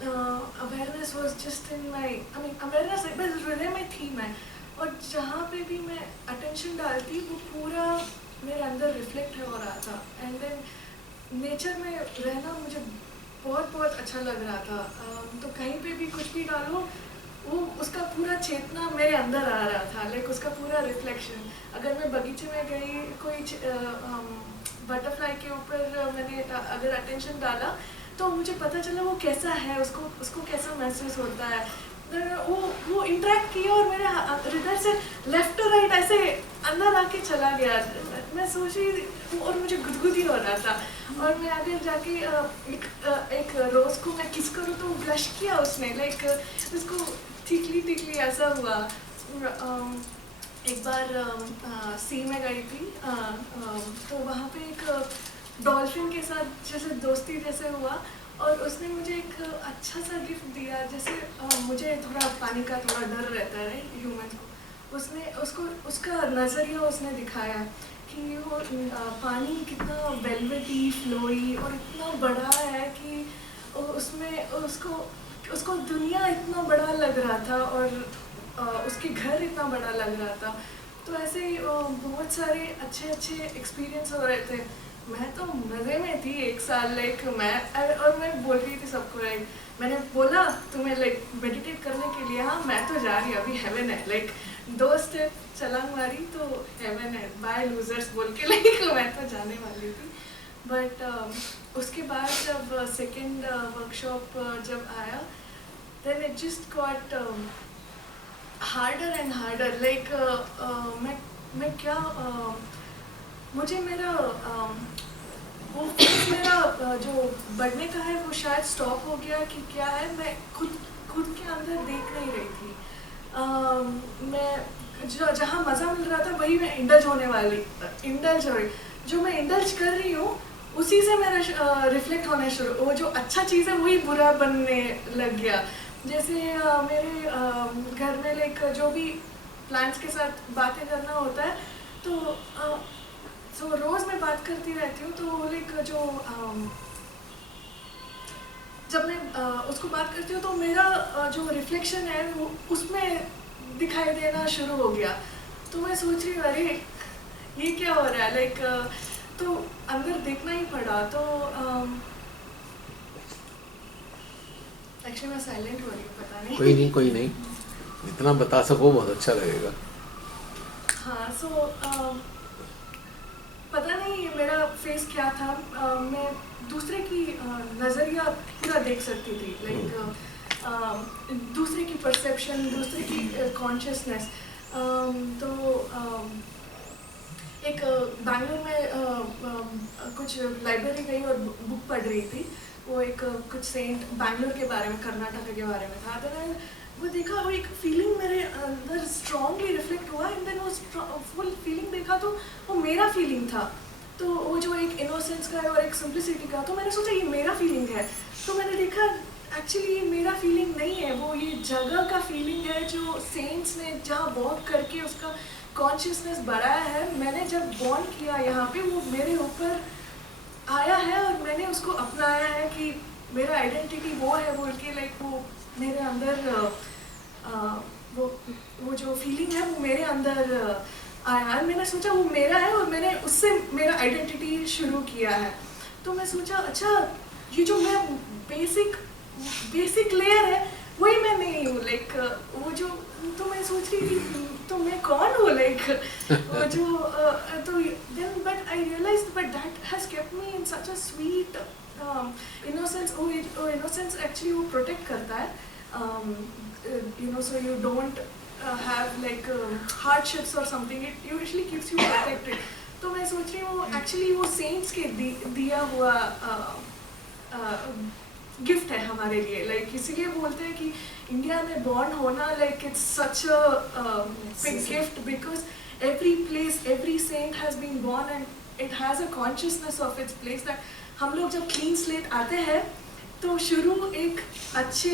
Awareness was just in my, awareness बस हृदय में थी मैं, और जहाँ पे भी मैं अटेंशन डालती वो पूरा मेरे अंदर रिफ्लेक्ट हो रहा था। एंड देन नेचर में रहना मुझे बहुत अच्छा लग रहा था। तो कहीं पे भी कुछ भी डालो, वो उसका पूरा चेतना मेरे अंदर आ रहा था, लाइक उसका पूरा रिफ्लेक्शन। अगर मैं बगीचे में गई, कोई बटरफ्लाई के ऊपर मैंने अगर अटेंशन डाला, तो मुझे पता चला वो कैसा है, उसको कैसा महसूस होता है। वो इंटरेक्ट किया और मेरे हृदय से लेफ्ट टू राइट ऐसे अंदर आके चला गया। मैं सोची और मुझे गुदगुदी हो रहा था, और मैं आगे जाके एक रोज़ को मैं किस करूँ तो ब्लश किया उसने, लाइक उसको टिकली ऐसा हुआ। एक बार सी में गई थी, तो वहाँ पे एक डॉल्फिन के साथ जैसे दोस्ती जैसे हुआ, और उसने मुझे एक अच्छा सा गिफ्ट दिया। जैसे मुझे थोड़ा पानी का थोड़ा डर रहता है ह्यूमन को, उसका नज़रिया उसने दिखाया कि वो पानी कितना वेलवेटी, फ्लोई और इतना बड़ा है कि उसमें उसको उसको दुनिया इतना बड़ा लग रहा था और उसके घर इतना बड़ा लग रहा था। तो ऐसे ही बहुत सारे अच्छे अच्छे एक्सपीरियंस हो रहे थे। मैं तो मज़े में थी एक साल, लाइक मैं बोल रही थी सबको, लाइक मैंने बोला तुम्हें लाइक मेडिटेट करने के लिए, हाँ मैं तो जा रही हूँ, अभी हेवन है, लाइक 2 स्टेप छलांग मारी तो हेवन है, बाय लूजर्स बोल के लाइक मैं तो जाने वाली थी। बट उसके बाद जब सेकेंड वर्कशॉप जब आया, then it just got harder and harder, like मैं क्या मुझे मेरा वो फेस मेरा जो बढ़ने का है वो शायद स्टॉप हो गया कि क्या है, मैं खुद के अंदर देख नहीं रही थी। मैं जहाँ मज़ा मिल रहा था वही मैं इंडल्ज होने वाली, जो मैं इंडल्ज कर रही हूँ उसी से मेरा रिफ्लेक्ट होना शुरू, वो जो अच्छा चीज़ है वही बुरा बनने लग गया। जैसे मेरे घर में लाइक जो भी प्लांट्स के साथ बातें करना होता है तो रोज़ मैं बात करती रहती हूँ, तो लाइक जो जब मैं उसको बात करती हूँ तो मेरा जो रिफ्लेक्शन है वो उसमें दिखाई देना शुरू हो गया। तो मैं सोच रही हूँ अरे ये क्या हो रहा है, लाइक तो अंदर देखना ही पड़ा। तो एक्चुअली मैं साइलेंट हो रही हूँ, पता नहीं। कोई नहीं, इतना बता सको बहुत अच्छा लगेगा। हाँ, सो पता नहीं मेरा फेस क्या था, मैं दूसरे की नज़रिया पूरा देख सकती थी, लाइक दूसरे की परसेप्शन, दूसरे की कॉन्शियसनेस। तो एक बैंगलोर में कुछ लाइब्रेरी गई और बुक पढ़ रही थी, वो एक कुछ सेंट बैंगलोर के बारे में, कर्नाटक के बारे में था। तो वो देखा, वो एक फीलिंग मेरे अंदर स्ट्रांगली रिफ्लेक्ट हुआ, एंड देन वो फुल फीलिंग देखा तो वो मेरा फीलिंग था। तो वो जो एक इनोसेंस का है और एक सिंप्लिसिटी का, तो मैंने सोचा ये मेरा फीलिंग है। तो मैंने देखा एक्चुअली ये मेरा फीलिंग नहीं है, वो ये जगह का फीलिंग है जो सेंट्स ने जहाँ वॉक करके उसका कॉन्शियसनेस बढ़ाया है। मैंने जब बॉन्ड किया यहाँ पे, वो मेरे ऊपर आया है और मैंने उसको अपनाया है कि मेरा आइडेंटिटी वो है बोल के, लाइक वो मेरे अंदर वो जो फीलिंग है वो मेरे अंदर आया। मैंने सोचा वो मेरा है और मैंने उससे मेरा आइडेंटिटी शुरू किया है। तो मैं सोचा अच्छा ये जो मैं बेसिक लेयर है वही मैं नहीं हूँ, लाइक वो जो, तो मैं सोच रही थी तो मैं कौन हूँ, लाइक वो जो तो then but I realised but that has kept me in such a sweet innocence. वो इनोसेंस एक्चुअली वो प्रोटेक्ट करता है, you know, so you don't have like hardships or something, it usually keeps you protected. तो मैं सोच रही हूँ एक्चुअली वो सेंट्स के दिया हुआ गिफ्ट है हमारे लिए, लाइक इसीलिए बोलते हैं कि इंडिया में बॉर्न होना like it's such a big gift, because every place, every saint has been born and it has a consciousness of its place, that हम लोग जब क्लीन स्लेट आते हैं तो शुरू एक अच्छे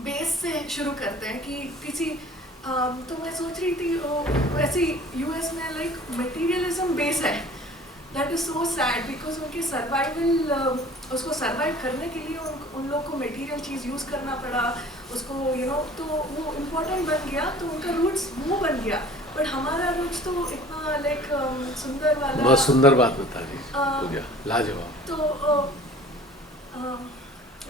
बेस से शुरू करते हैं कि किसी तो मैं सोच रही थी वैसे यूएस में लाइक मटेरियलिज्म बेस है, that is so sad, because उनके सर्वाइवल उसको सर्वाइव करने के लिए उन लोग को मटेरियल चीज़ यूज़ करना पड़ा उसको, यू नो, तो वो इम्पोर्टेंट बन गया, तो उनका रूट्स वो बन गया। बट हमारा रूट्स तो इतना लाइक सुंदर वाला, बहुत सुंदर बात बता दी, लाजवाब। तो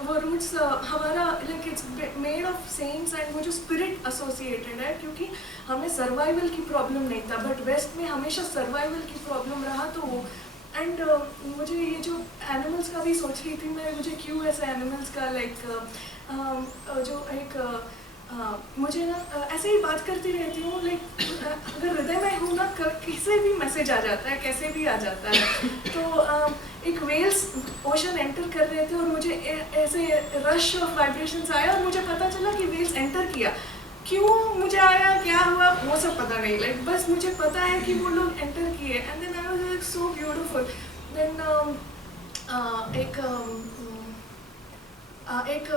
वो रूट्स हमारा like it's made of cents and वो जो स्पिरिट एसोसिएटेड है, क्योंकि हमें सर्वाइवल की प्रॉब्लम नहीं था, बट वेस्ट में हमेशा सर्वाइवल की प्रॉब्लम रहा। तो वो एंड मुझे ये जो एनिमल्स का भी सोच रही थी मैं, मुझे क्यों ऐसे एनिमल्स का लाइक जो एक मुझे ना ऐसे ही बात करती रहती हूँ, लाइक अगर हृदय में हूँ ना, किसी भी मैसेज आ जाता है, कैसे भी आ जाता है। तो एक वेल्स ओशन एंटर कर रहे थे और मुझे ऐसे रश ऑफ वाइब्रेशंस आया और मुझे पता चला कि वेल्स एंटर किया, क्यों मुझे आया, क्या हुआ, वो सब पता नहीं, लाइक बस मुझे पता है कि वो लोग एंटर किए, and then I was like so beautiful. Then एक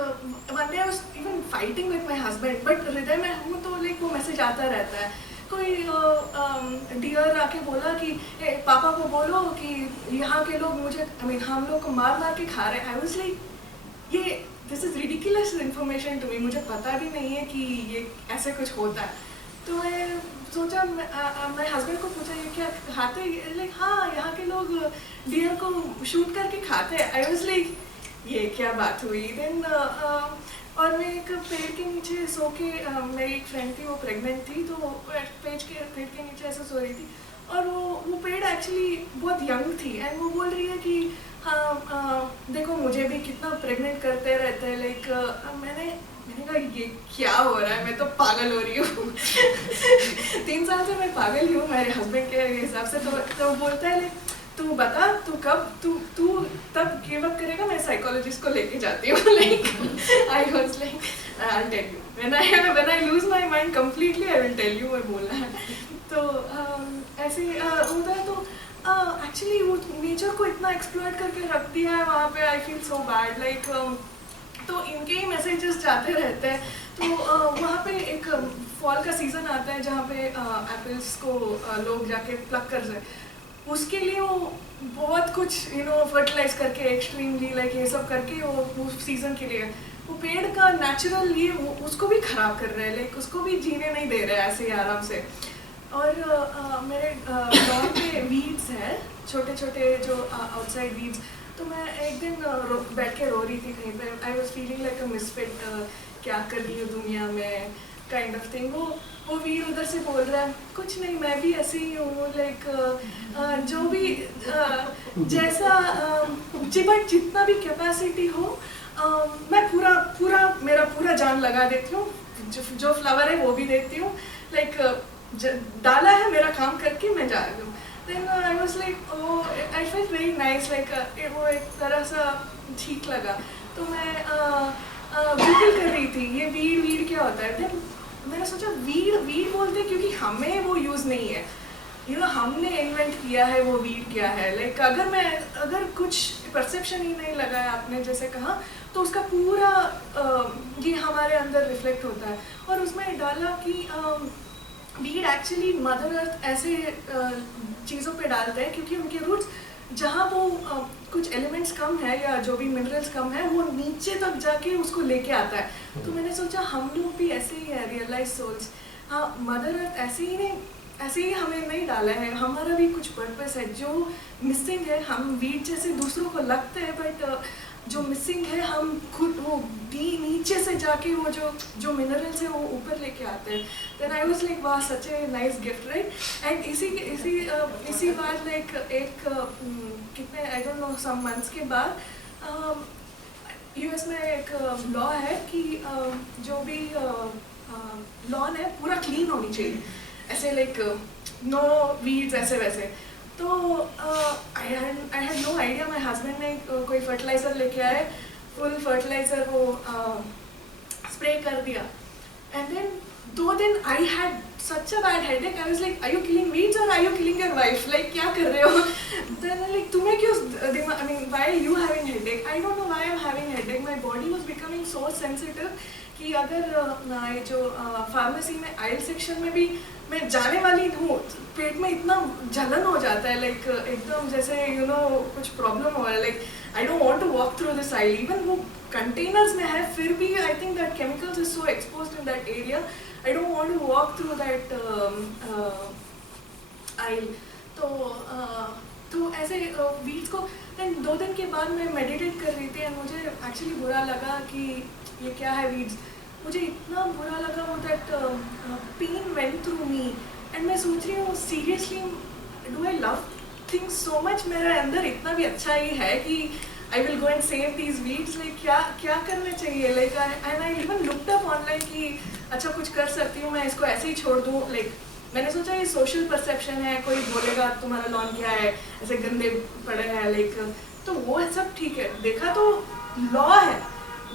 one day I was even fighting with my husband, but Hriday में हूँ तो लाइक वो मैसेज आता रहता है, कोई डियर आके बोला कि ए, पापा को बोलो कि यहाँ के लोग मुझे हम लोग को मार मार के खा रहे हैं। आई वाज लाइक ये this is ridiculous information to me, मुझे पता भी नहीं है कि ये ऐसे कुछ होता है। तो मैं सोचा, मैं हस्बैंड को पूछा ये क्या खाते हैं, लाइक हाँ यहाँ के लोग डियर को शूट करके खाते हैं। आई वाज लाइक ये क्या बात हुई। देन और मैं एक पेड़ के नीचे सो के, मेरी एक फ्रेंड थी वो प्रेग्नेंट थी, तो पेड़ के नीचे ऐसे सो रही थी और वो पेड़ एक्चुअली बहुत यंग थी एंड वो बोल रही है कि हाँ देखो मुझे भी कितना प्रेग्नेंट करते रहते हैं। लाइक मैंने कहा ये क्या हो रहा है, मैं तो पागल हो रही हूँ 3 साल से मैं पागल ही हूँ मेरे हस्बैंड के हिसाब से। तो वो बोलता है लाइक तू बता तू कब तू तब गिव अप करेगा, मैं साइकोलॉजिस्ट को लेके जाती हूँ। Like I was like I tell you when I lose my mind completely I will tell you, मैं बोला है। तो ऐसे होता है। तो एक्चुअली वो नेचर को इतना एक्सप्लॉइट करके रख दिया है वहाँ पे। I feel so bad like तो इनके ही मैसेजेस जाते रहते हैं। तो वहाँ पे एक फॉल का सीज़न आता है जहाँ पे एप्पल्स को लोग जाके प्लग कर जाए, उसके लिए वो बहुत कुछ फर्टिलाइज करके एक्सट्रीमली लाइक ये सब करके वो सीज़न के लिए वो पेड़ का नेचुरल ये उसको भी ख़राब कर रहे हैं, लाइक उसको भी जीने नहीं दे रहे हैं ऐसे ही आराम से। और मेरे लॉन पे वीड्स हैं छोटे छोटे जो आउटसाइड वीड्स। तो मैं एक दिन बैठ के रो रही थी कहीं पे। I was feeling like a misfit, क्या कर रही हूँ दुनिया में काइंड ऑफ थिंग। वो वीर उधर से बोल रहा है कुछ नहीं मैं भी ऐसे ही हूँ, लाइक जो भी जैसा बट जितना भी कैपेसिटी हो मैं पूरा मेरा पूरा जान लगा देती हूँ, जो फ्लावर है वो भी देती हूँ, लाइक डाला है मेरा काम करके मैं जा रही हूँ। Then I was like, oh, I felt very nice, like वो एक तरह सा ठीक लगा। तो मैं गूगल कर रही थी ये वीड क्या होता है। Then मैंने सोचा वीड बोलते हैं क्योंकि हमें वो यूज़ नहीं है, हमने इन्वेंट किया है वो वीड क्या है। लाइक अगर कुछ परसेप्शन ही नहीं लगा है आपने जैसे कहा, तो उसका पूरा ये हमारे अंदर रिफ्लेक्ट होता है। और उसमें डाला कि वीड एक्चुअली मदर अर्थ ऐसे चीज़ों पे डालते हैं क्योंकि उनके रूट्स जहाँ वो कुछ एलिमेंट्स कम है या जो भी मिनरल्स कम है वो नीचे तक जाके उसको लेके आता है। तो मैंने सोचा हम लोग भी ऐसे ही है, रियलाइज सोल्स। हाँ मदर अर्थ ऐसे ही हमें नहीं डाला है, हमारा भी कुछ पर्पस है जो मिसिंग है। हम वीड जैसे दूसरों को लगते हैं बट जो मिसिंग है हम खुद वो नीचे से जाके वो जो मिनरल्स है वो ऊपर लेके आते हैं। देन आई वाज लाइक वाह such a nice gift right. And इसी बात लाइक एक कितने I don't know some months के बाद यूएस में एक लॉ है कि जो भी लॉन है पूरा क्लीन होनी चाहिए, ऐसे लाइक नो वीड्स ऐसे वैसे। तो I had no idea. My husband ने कोई फर्टिलाइज़र लेके आए, फुल फर्टिलाइज़र वो स्प्रे कर दिया। एंड देन 2 दिन I had such a bad headache. I was like are you killing weeds और are you killing your wife, like क्या कर रहे हो। देन लाइक तुम्हें क्यों I mean why you having headache, I don't know why I am having headache. My body was becoming so sensitive कि अगर ये जो फार्मेसी में आइल सेक्शन में भी मैं जाने वाली हूँ, पेट में इतना जलन हो जाता है, लाइक एकदम जैसे कुछ प्रॉब्लम हो रहा है। Like I don't want to walk through this aisle, even वो कंटेनर्स में है फिर भी I think that chemicals is so exposed in that area, I don't want to walk through that aisle. तो ऐसे वीड्स को देन 2 दिन के बाद मैं मेडिटेट कर रही थी एंड मुझे एक्चुअली बुरा लगा कि ये क्या है वीड्स। मुझे इतना बुरा लगा वो that pain went through me and मैं सोच रही हूँ seriously do I love things so much, मेरे अंदर इतना भी अच्छा ही है कि I will go and save these weeds. Like क्या करना चाहिए। Like and I even looked up online कि अच्छा कुछ कर सकती हूँ मैं, इसको ऐसे ही छोड़ दूँ। लाइक मैंने सोचा ये सोशल परसेप्शन है, कोई बोलेगा तुम्हारा लॉन क्या है, ऐसे गंदे पड़े हैं, लाइक तो वो सब ठीक है। देखा तो लॉ है,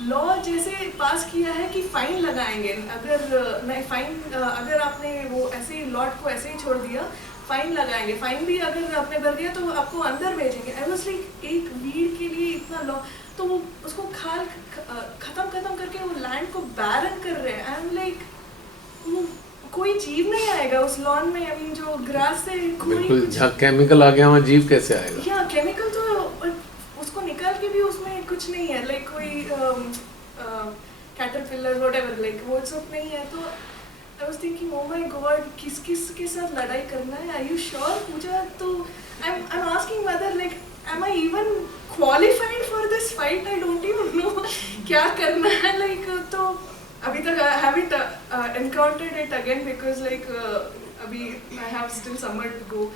लॉ जैसे पास किया है कि फाइन लगाएंगे अगर नहीं फाइन अगर आपने वो ऐसे लॉट को ऐसे ही छोड़ दिया फाइन लगाएंगे, फाइन भी अगर आपने भर दिया तो आपको अंदर भेजेंगे। आई वाज लाइक एक वीड के लिए इतना लॉ, तो वो उसको खत्म करके वो लैंड को बैरन कर रहे हैं। आई एम लाइक कोई जीव नहीं आएगा उस लॉन में। आई मीन जो ग्रास से कोई बिल्कुल, जहाँ केमिकल आ गया वहाँ जीव कैसे आएगा? या केमिकल तो उसको निकाल के भी उसमें कुछ नहीं है, लाइक कोई कैटरपिलर व्हाटएवर, लाइक वो सब नहीं है। तो I was thinking oh my God, किस किस के साथ लड़ाई करना है? आर यू श्योर पूजा? तो I am asking mother like am I even qualified for this fight? I don't even know क्या करना है, like तो अभी तक I haven't encountered it again because like अभी I have still summer to go,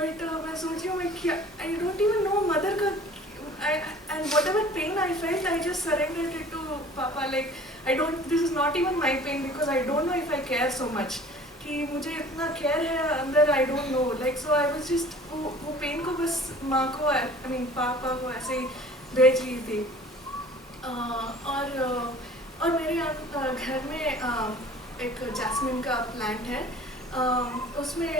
but मैं सोच रही हूँ मैं क्या, I don't even know mother का, and whatever pain I felt I just surrendered it to Papa, like I don't, this is not even my pain because I don't know if I care so much कि मुझे इतना केयर है अंदर, आई don't no, like so I was just वो पेन को बस माँ को, आई मीन पापा को ऐसे ही भेज रही थी। और मेरे घर में एक जैस्मिन का प्लांट है, उसमें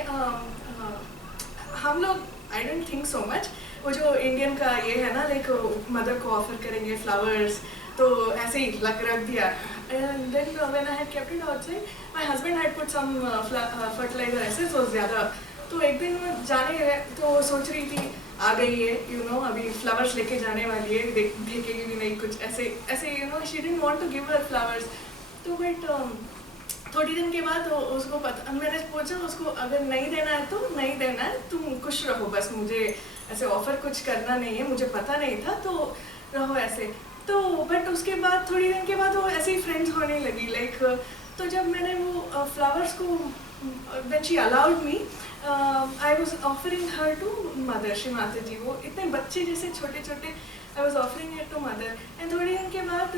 हम लोग I don't think so much, वो जो इंडियन का ये है ना, लाइक मदर को ऑफर करेंगे फ्लावर्स, तो ऐसे ही रख दिया। And then when I had kept it outside, my husband had put some fertilizer ऐसे, so ज़्यादा। तो एक दिन जाने गए तो सोच रही थी आ गई है, you know, अभी फ्लावर्स लेके जाने वाली है, देखेगी भी नहीं कुछ ऐसे ऐसे, you know, she didn't want to give her flowers। तो बट थोड़ी दिन के बाद उसको पता, मैंने पूछा उसको अगर नहीं देना है तो नहीं देना है, तुम खुश रहो बस, मुझे ऐसे ऑफर कुछ करना नहीं है, मुझे पता नहीं था, तो रहो ऐसे। तो बट उसके बाद थोड़ी दिन के बाद वो ऐसे ही फ्रेंड्स होने लगी, लाइक तो जब मैंने वो फ्लावर्स को, when she allowed me, I was offering her to mother, Shri Mata ji, वो इतने बच्चे जैसे छोटे छोटे, I was offering it to mother. And थोड़ी दिन के बाद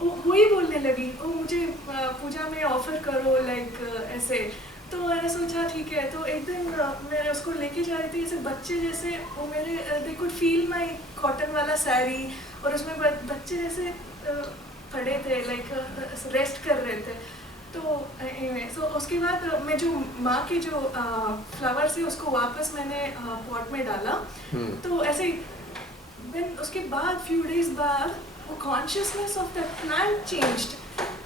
वो ही बोलने लगी, वो मुझे पूजा में ऑफर करो, लाइक ऐसे। तो मैंने सोचा ठीक है, तो एक दिन मैं उसको लेके जा रही थी ऐसे बच्चे जैसे, वो मेरे they could feel my cotton वाला साड़ी, और उसमें बच्चे जैसे पड़े थे, लाइक रेस्ट कर रहे थे। तो उसके बाद मैं जो माँ के जो फ्लावर्स है उसको वापस मैंने पॉट में डाला। तो ऐसे देन उसके बाद फ्यू डेज बाद वो consciousness of the plant changed.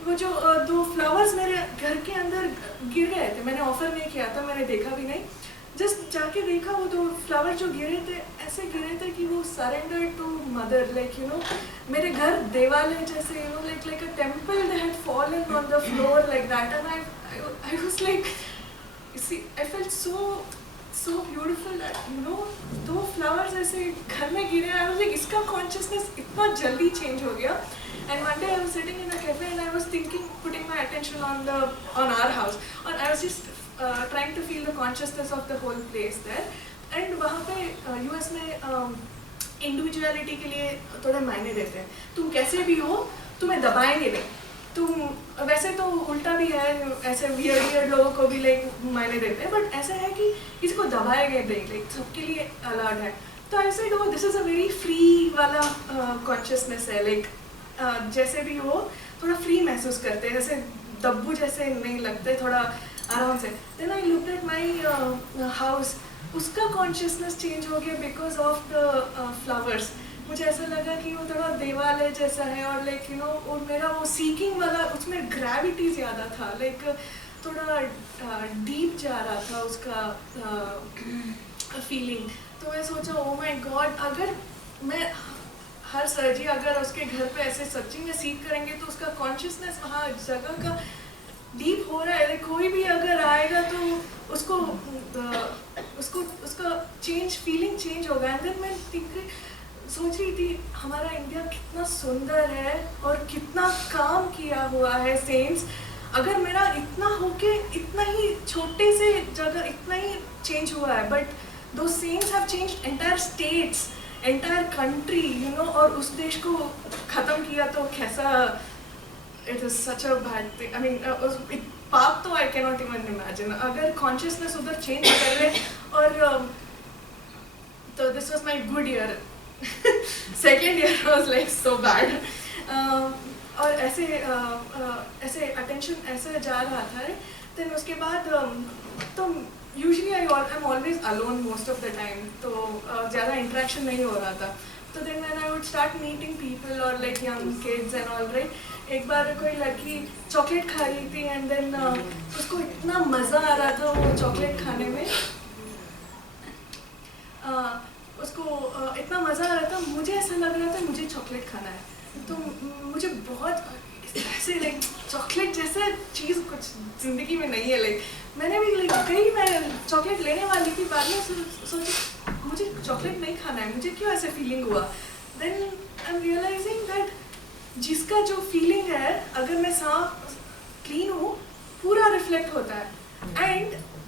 वो जो 2 फ्लावर्स मेरे घर के अंदर गिर गए थे, मैंने ऑफर नहीं किया था, मैंने देखा भी नहीं, जस्ट जाके देखा वो 2 फ्लावर जो गिरे थे ऐसे गिरे थे कि वो surrender to mother, like you know, मेरे घर देवाल है जैसे, you know, like a temple they had fallen on the floor like that, and I was like, I felt so beautiful, you know, 2 flowers ऐसे घर में गिरे, आई वाज लाइक इसका कॉन्शियसनेस इतना जल्दी चेंज हो गया। And one day I was sitting in a cafe and I was thinking, putting my attention on our house, and I was just trying to feel the consciousness of the whole place there. And वहाँ पे US में इंडिविजुअलिटी के लिए थोड़े मायने देते हैं, तुम कैसे भी हो तुम्हें दबाएंगे नहीं, तुम वैसे तो उल्टा भी है, ऐसे वियर्ड लोगों को भी लाइक मायने देते हैं, बट ऐसा है कि इसको दबाएंगे नहीं, लाइक सबके लिए अलाउड है। तो I said oh this is a very free वाला कॉन्शियसनेस है, लाइक जैसे भी हो थोड़ा फ्री महसूस करते हैं, जैसे दब्बू जैसे नहीं लगते, थोड़ा आराम से। Then I looked at my house, उसका कॉन्शियसनेस चेंज हो गया बिकॉज ऑफ द फ्लावर्स। मुझे ऐसा लगा कि वो थोड़ा देवालय जैसा है, और लाइक यू नो, और मेरा वो सीकिंग वाला, उसमें ग्रेविटी ज़्यादा था, लाइक थोड़ा डीप जा रहा था उसका फीलिंग। तो मैं सोचा ओ माय गॉड, अगर मैं हर सर्जी अगर उसके घर पे ऐसे सच्ची में सीख करेंगे तो उसका कॉन्शियसनेस वहाँ जगह का डीप हो रहा है, कोई भी अगर आएगा तो उसको उसका चेंज, फीलिंग चेंज होगा। एंड देन मैं सोच रही थी हमारा इंडिया कितना सुंदर है और कितना काम किया हुआ है सेंट्स, अगर मेरा इतना होके इतना ही छोटे से जगह इतना ही चेंज हुआ है, बट दो saints have changed entire states, entire country, you know, और उस देश को ख़त्म किया तो कैसा, it is such a bad thing. I mean पाप तो I can not even imagine, अगर कॉन्शियसनेस उधर चेंज कर रहे। और तो this was my good year, second year was like so bad. और ऐसे अटेंशन ऐसे जा रहा था। देन उसके बाद तो usually I am always alone most of the time, तो ज़्यादा इंटरेक्शन नहीं हो रहा था। तो then when I would start meeting people और like young kids and all, right, एक बार कोई लड़की चॉकलेट खा रही थी एंड देन उसको इतना मज़ा आ रहा था वो चॉकलेट खाने में, उसको इतना मज़ा आ रहा था, मुझे ऐसा लग रहा था मुझे चॉकलेट खाना है, तो मुझे बहुत ऐसे लाइक चॉकलेट जैसा चीज़ कुछ ज़िंदगी में नहीं है। लाइक मैंने भी लाइक कहीं मैं चॉकलेट लेने वाली थी, बाद में सोचा मुझे चॉकलेट नहीं खाना है, मुझे क्यों ऐसे फीलिंग हुआ। Then I am realising that जिसका जो फीलिंग है, अगर मैं साफ क्लीन हूँ, पूरा रिफ्लेक्ट होता है।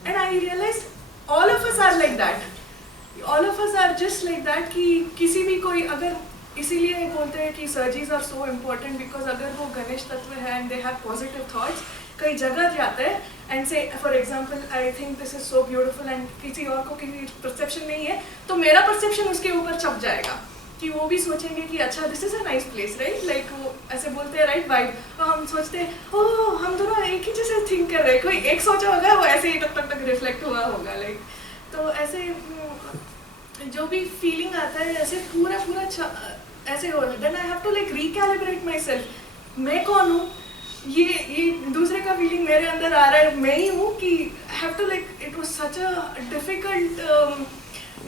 And I realise all of us are like that, all of us are just like that कि किसी भी कोई अगर, इसीलिए बोलते हैं कि surges are so important, because अगर वो गणेश तत्व है and they have positive thoughts, कई जगह जाते हैं and say for example I think this is so beautiful and किसी और को किसी परसेप्शन नहीं है, तो मेरा परसेप्शन उसके ऊपर छप जाएगा कि वो भी सोचेंगे कि अच्छा this is a nice place, right. Like वो ऐसे बोलते हैं राइट वाइब, और हम सोचते हैं ओह हम दोनों एक ही जैसे थिंक कर रहे हैं, कोई एक सोचा होगा वो ऐसे ही टक टक टक रिफ्लेक्ट हुआ होगा। लाइक तो ऐसे जो भी फीलिंग आता है ऐसे पूरा ऐसे हो रहा है। Then I have to like recalibrate my self, मैं कौन हूँ, ये दूसरे का फीलिंग मेरे अंदर आ रहा है, मैं ही हूँ कि have to like, it was such a difficult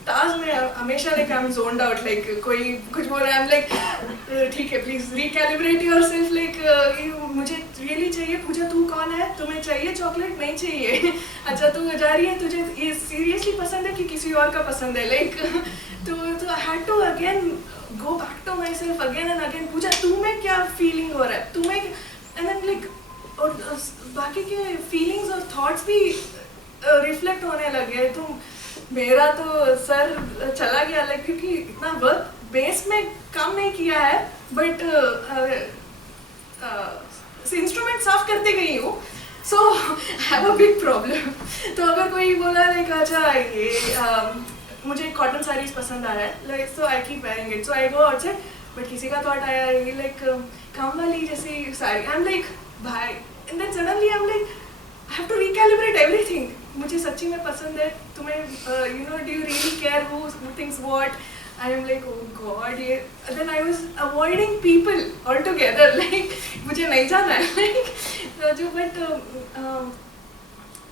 task. में हमेशा like I am zoned out, like कोई कुछ बोल रहा है, आई एम लाइक ठीक है प्लीज रिकैलिब्रेट योरसेल्फ, लाइक मुझे रियली चाहिए, पूजा तू कौन है, तुम्हें चाहिए चॉकलेट, नहीं चाहिए, अच्छा तू जा रही है, तुझे ये सीरियसली पसंद है कि किसी और का पसंद है, लाइक तो I had to again go back to myself again and again, Pooja तुम्हें क्या फीलिंग हो रहा है, तुम्हें, एंड देन लाइक और बाकी के फीलिंग्स और थॉट्स भी रिफ्लेक्ट होने लगे। तो मेरा तो सर चला गया, लाइक क्योंकि इतना वर्क बेस में काम नहीं किया है, बट इंस्ट्रूमेंट साफ करते गई हूँ, so have a big problem. तो अगर कोई बोला लाइक अच्छा ये मुझे कॉटन साड़ीज पसंद आ रहा है, like so I keep wearing it, so I go outside, but किसी का थॉट आया ये लाइक काम वाली जैसी साड़ी, आई एम लाइक भाई, and then suddenly I am like I have to recalibrate everything, मुझे सच्ची में पसंद है, तुम्हें you know do you really care who thinks what, I am like oh God ये, then I was avoiding people all together, like मुझे नहीं जाना है, लाइक जो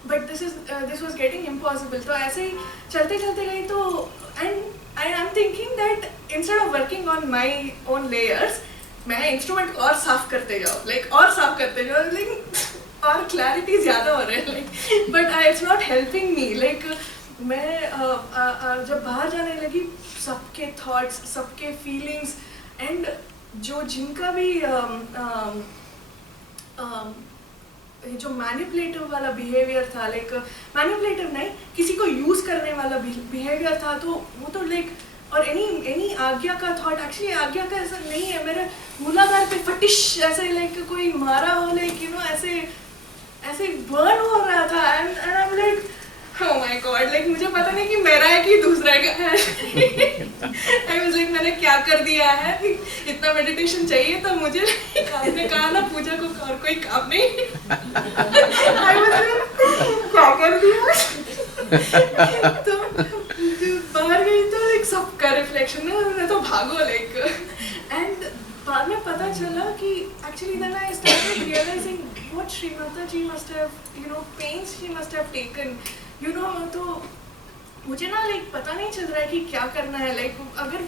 but this was getting impossible. तो ऐसे ही चलते चलते गई, तो and I am thinking that instead of working on my own layers, मैं इंस्ट्रूमेंट और साफ करते जाओ, लाइक और साफ करते जाओ, लाइक और क्लैरिटी ज़्यादा हो रहा है, like but it's not helping me. Like मैं जब बाहर जाने लगी, सबके थॉट्स, सबके फीलिंग्स, एंड जो जिनका भी जो मैनिपुलेटिव वाला बिहेवियर था, लाइक मैनिपुलेटिव नहीं, किसी को यूज़ करने वाला बिहेवियर था, तो वो तो लाइक, और एनी आज्ञा का थॉट, एक्चुअली आज्ञा का ऐसा नहीं है, मेरे मूलाधार पे फटिश ऐसे लाइक कोई मारा हो, लाइक यू नो ऐसे बर्न हो रहा था, and I am like oh my God, like मुझे पता नहीं कि मेरा है कि दूसरा का है। आई वाज लाइक मैंने क्या कर दिया है, इतना मेडिटेशन चाहिए तो मुझे, आपने कहा ना पूजा को और कोई काम नहीं, आई वाज लाइक क्या कर दिया। तो बाहर गई तो लाइक सबका रिफ्लेक्शन है, तो भागो लाइक, एंड बाद में पता चला कि actually then I started realising what Shrimata ji must have, you know pains she must have taken, you know. तो मुझे ना लाइक पता नहीं चल रहा है कि क्या करना है, लाइक अगर